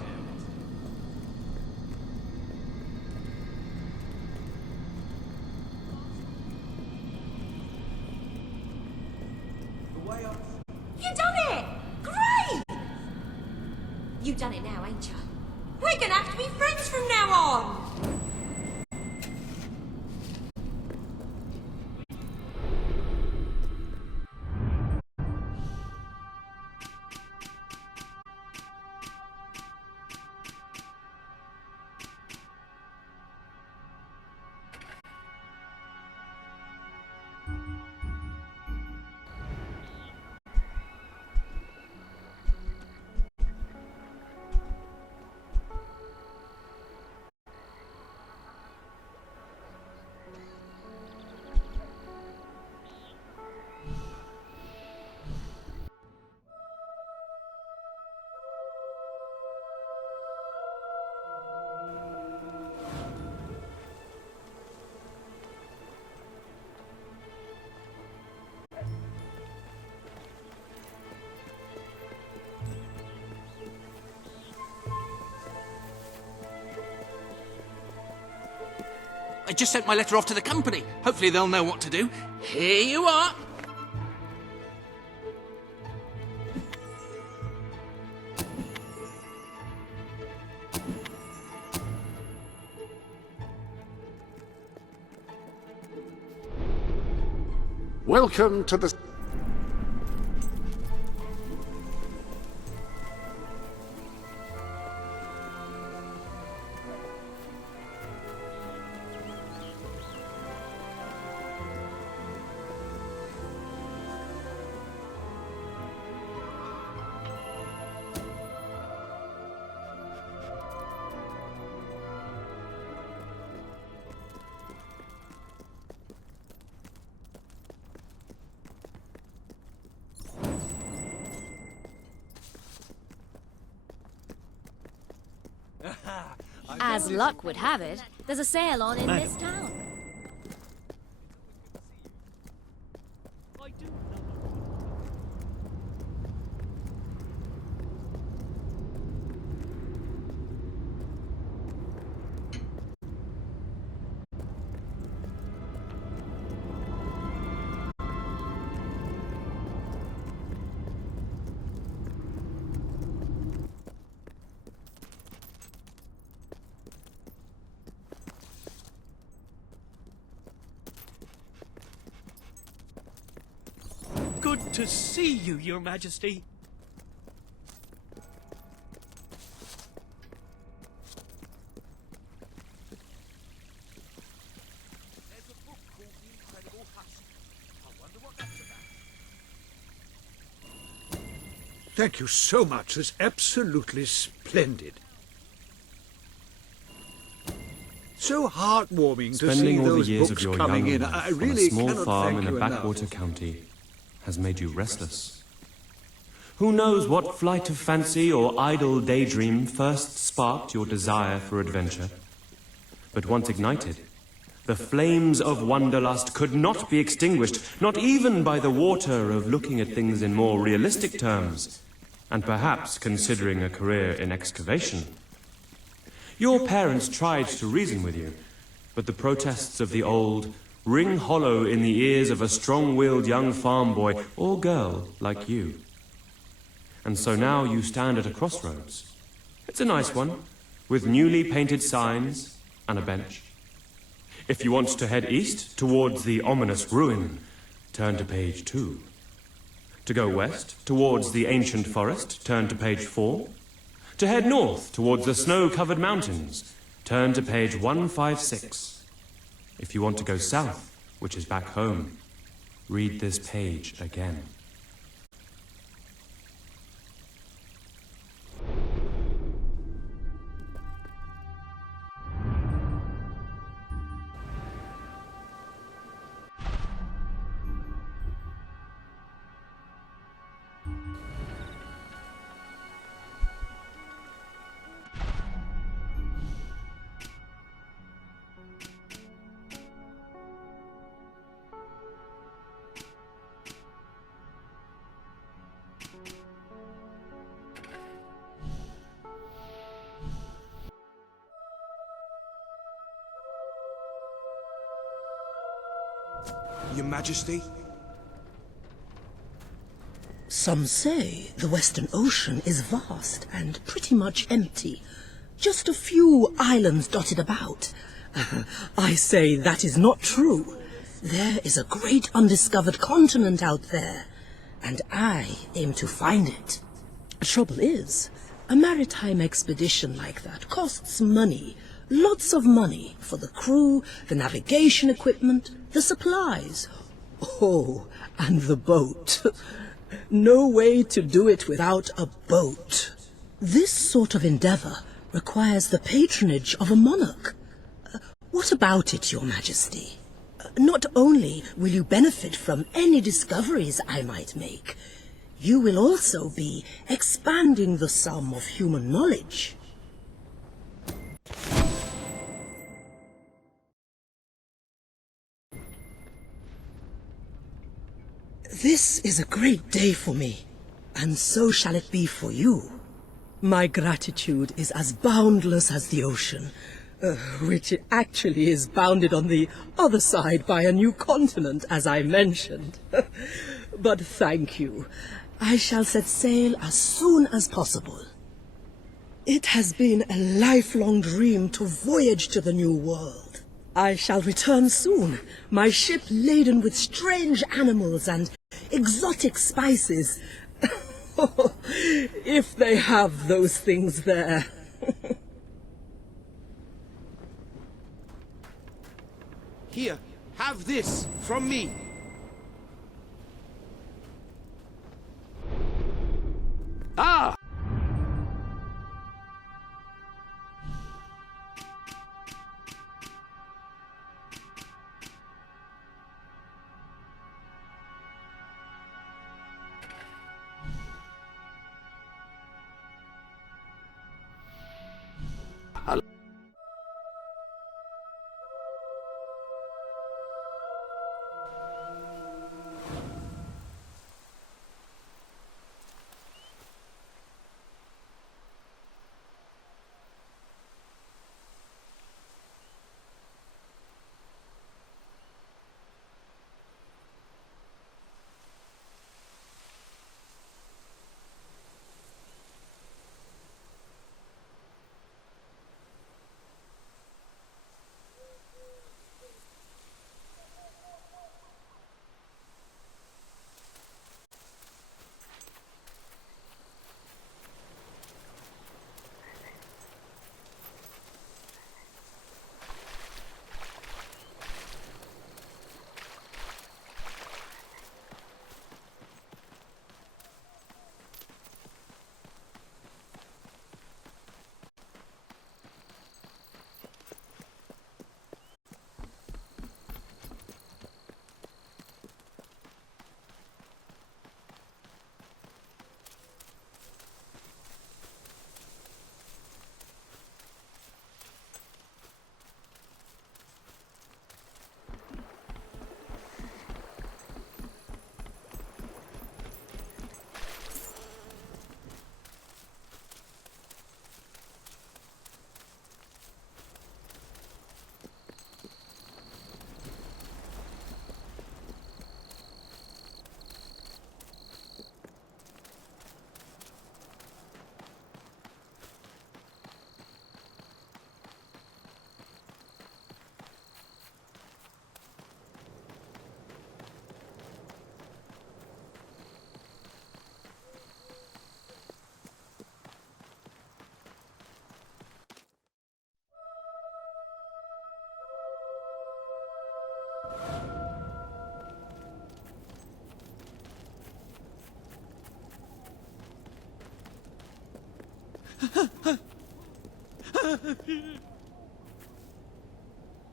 The way up. You done it! Great! You done it now, ain't you? We're gonna have to be friends from now on! I just sent my letter off to the company. Hopefully they'll know what to do. Here you are. Welcome to the... As luck would have it, there's a sale on in this town. Good to see you, Your Majesty. Thank you so much. That's absolutely splendid. So heartwarming to see Spending all the those years of books your coming young in. life I on a really small cannot farm thank in a you enough. backwater county has made you restless. Who knows what flight of fancy or idle daydream first sparked your desire for adventure? But once ignited, the flames of wanderlust could not be extinguished, not even by the water of looking at things in more realistic terms, and perhaps considering a career in excavation. Your parents tried to reason with you, but the protests of the old ring hollow in the ears of a strong-willed young farm boy or girl like you. And so now you stand at a crossroads. It's a nice one, with newly painted signs and a bench. If you want to head east towards the ominous ruin, turn to page 2. To go west towards the ancient forest, turn to page 4. To head north towards the snow-covered mountains, turn to page 156. If you want to go south, which is back home, read this page again. Your Majesty? Some say the Western Ocean is vast and pretty much empty. Just a few islands dotted about. I say that is not true. There is a great undiscovered continent out there, and I aim to find it. Trouble is, a maritime expedition like that costs money. Lots of money for the crew, the navigation equipment, the supplies. Oh, and the boat. No way to do it without a boat. This sort of endeavor requires the patronage of a monarch. What about it, Your Majesty? Not only will you benefit from any discoveries I might make, you will also be expanding the sum of human knowledge. This is a great day for me, and so shall it be for you. My gratitude is as boundless as the ocean, which actually is bounded on the other side by a new continent, as I mentioned. But thank you. I shall set sail as soon as possible. It has been a lifelong dream to voyage to the New World. I shall return soon, my ship laden with strange animals and exotic spices. If they have those things there. Here, have this from me. Ah!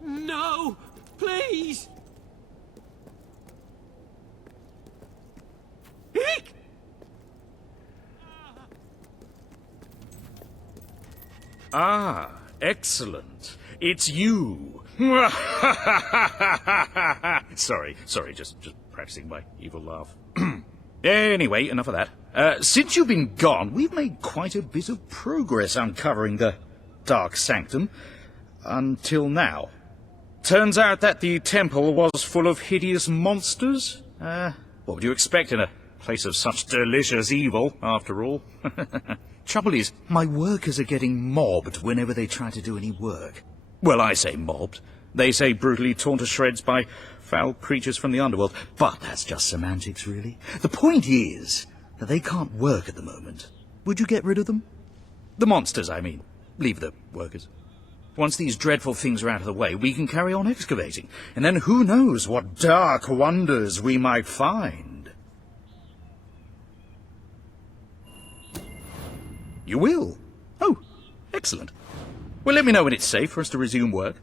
No! Please! Eek! Ah, excellent. It's you. Sorry, just practicing my evil laugh. Anyway, enough of that. Since you've been gone, we've made quite a bit of progress uncovering the Dark Sanctum. Until now. Turns out that the temple was full of hideous monsters. What would you expect in a place of such delicious evil, after all? Trouble is, my workers are getting mobbed whenever they try to do any work. Well, I say mobbed. They say brutally torn to shreds by foul creatures from the underworld. But that's just semantics, really. The point is that they can't work at the moment. Would you get rid of them? The monsters, I mean. Leave the workers. Once these dreadful things are out of the way, we can carry on excavating. And then who knows what dark wonders we might find. You will? Oh, excellent. Well, let me know when it's safe for us to resume work.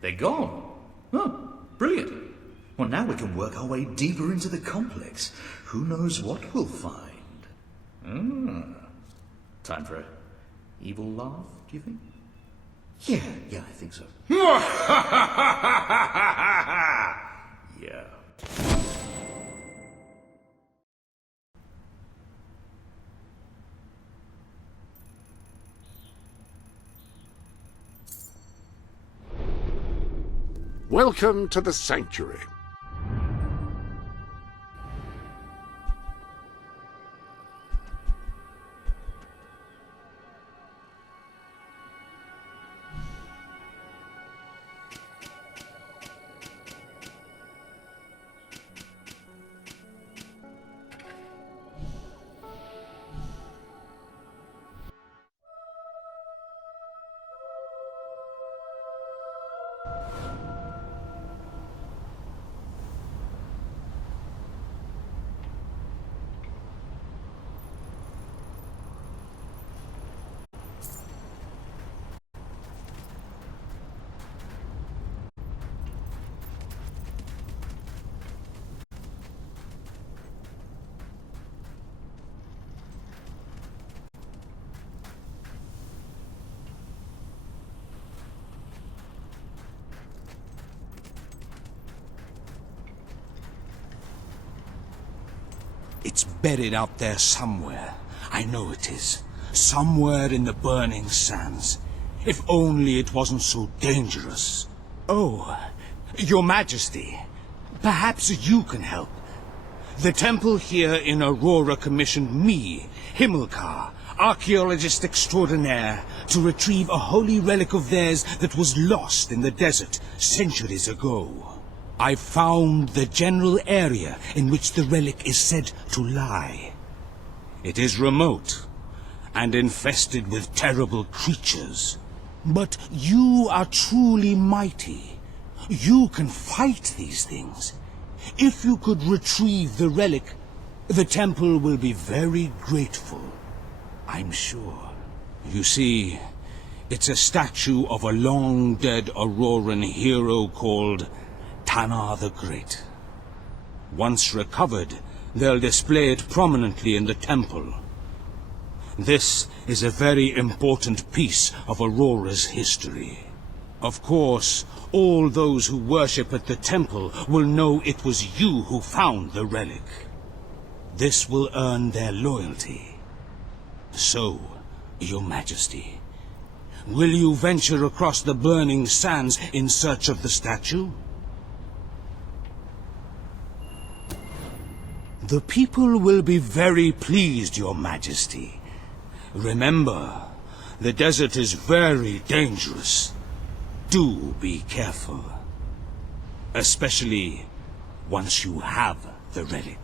They're gone. Oh, brilliant. Well, now we can work our way deeper into the complex. Who knows what we'll find? Time for an evil laugh, do you think? Yeah, I think so. Yeah. Welcome to the Sanctuary. It's buried out there somewhere. I know it is. Somewhere in the burning sands. If only it wasn't so dangerous. Oh, Your Majesty, perhaps you can help. The temple here in Aurora commissioned me, Himmelkar, archaeologist extraordinaire, to retrieve a holy relic of theirs that was lost in the desert centuries ago. I found the general area in which the relic is said to lie. It is remote and infested with terrible creatures. But you are truly mighty. You can fight these things. If you could retrieve the relic, the temple will be very grateful, I'm sure. You see, it's a statue of a long-dead Auroran hero called Tanar the Great. Once recovered, they'll display it prominently in the temple. This is a very important piece of Aurora's history. Of course, all those who worship at the temple will know it was you who found the relic. This will earn their loyalty. So, Your Majesty, will you venture across the burning sands in search of the statue? The people will be very pleased, Your Majesty. Remember, the desert is very dangerous. Do be careful. Especially once you have the relic.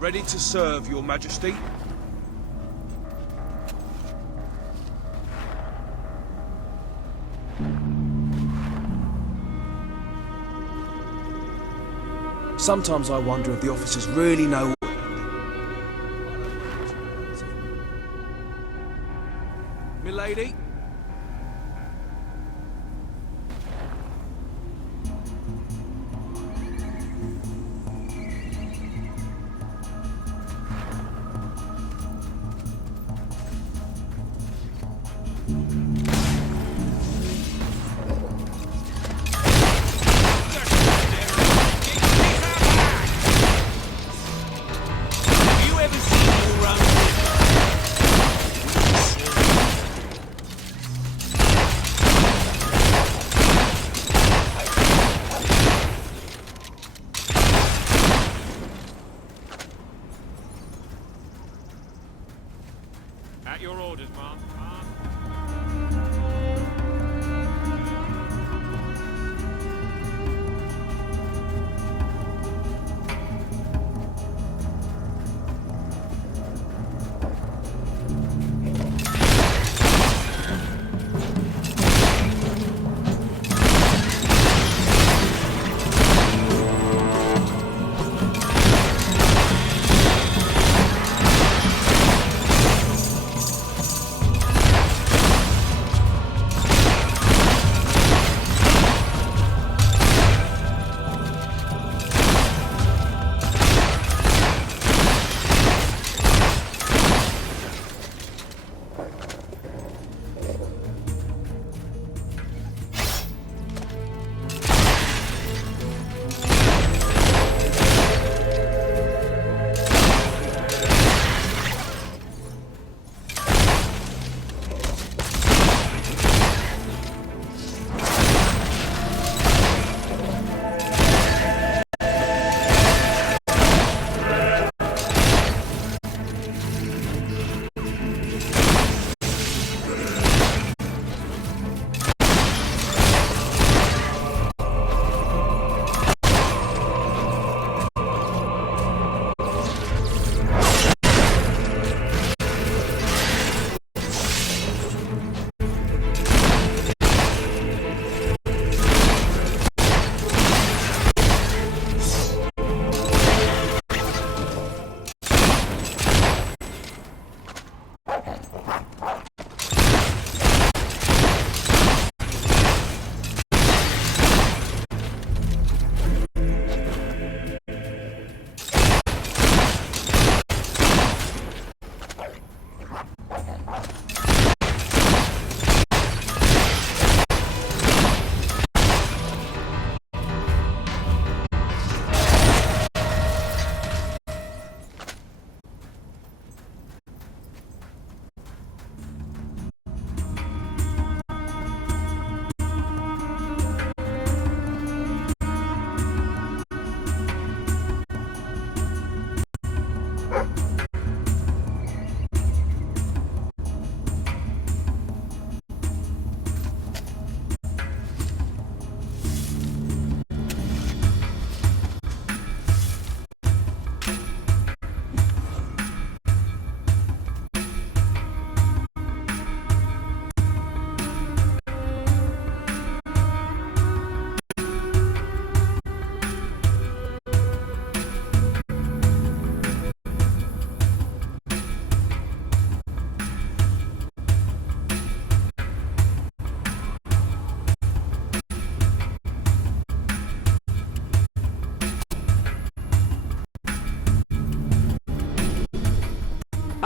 Ready to serve, Your Majesty. Sometimes I wonder if the officers really know. Milady? At your orders, Mom.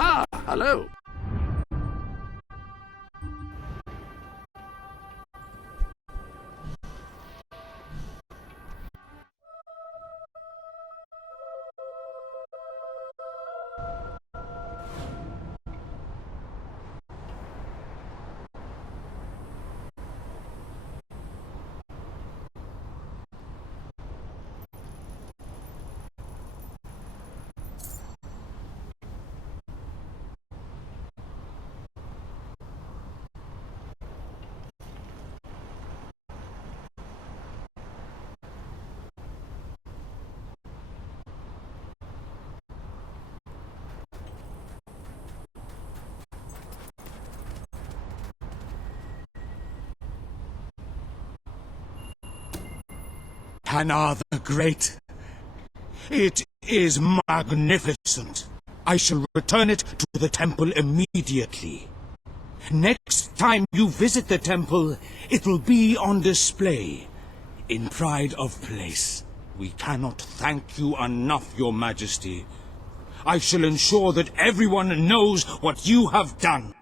Ah, hello. Hanar the Great. It is magnificent. I shall return it to the temple immediately. Next time you visit the temple, it will be on display, in pride of place. We cannot thank you enough, Your Majesty. I shall ensure that everyone knows what you have done.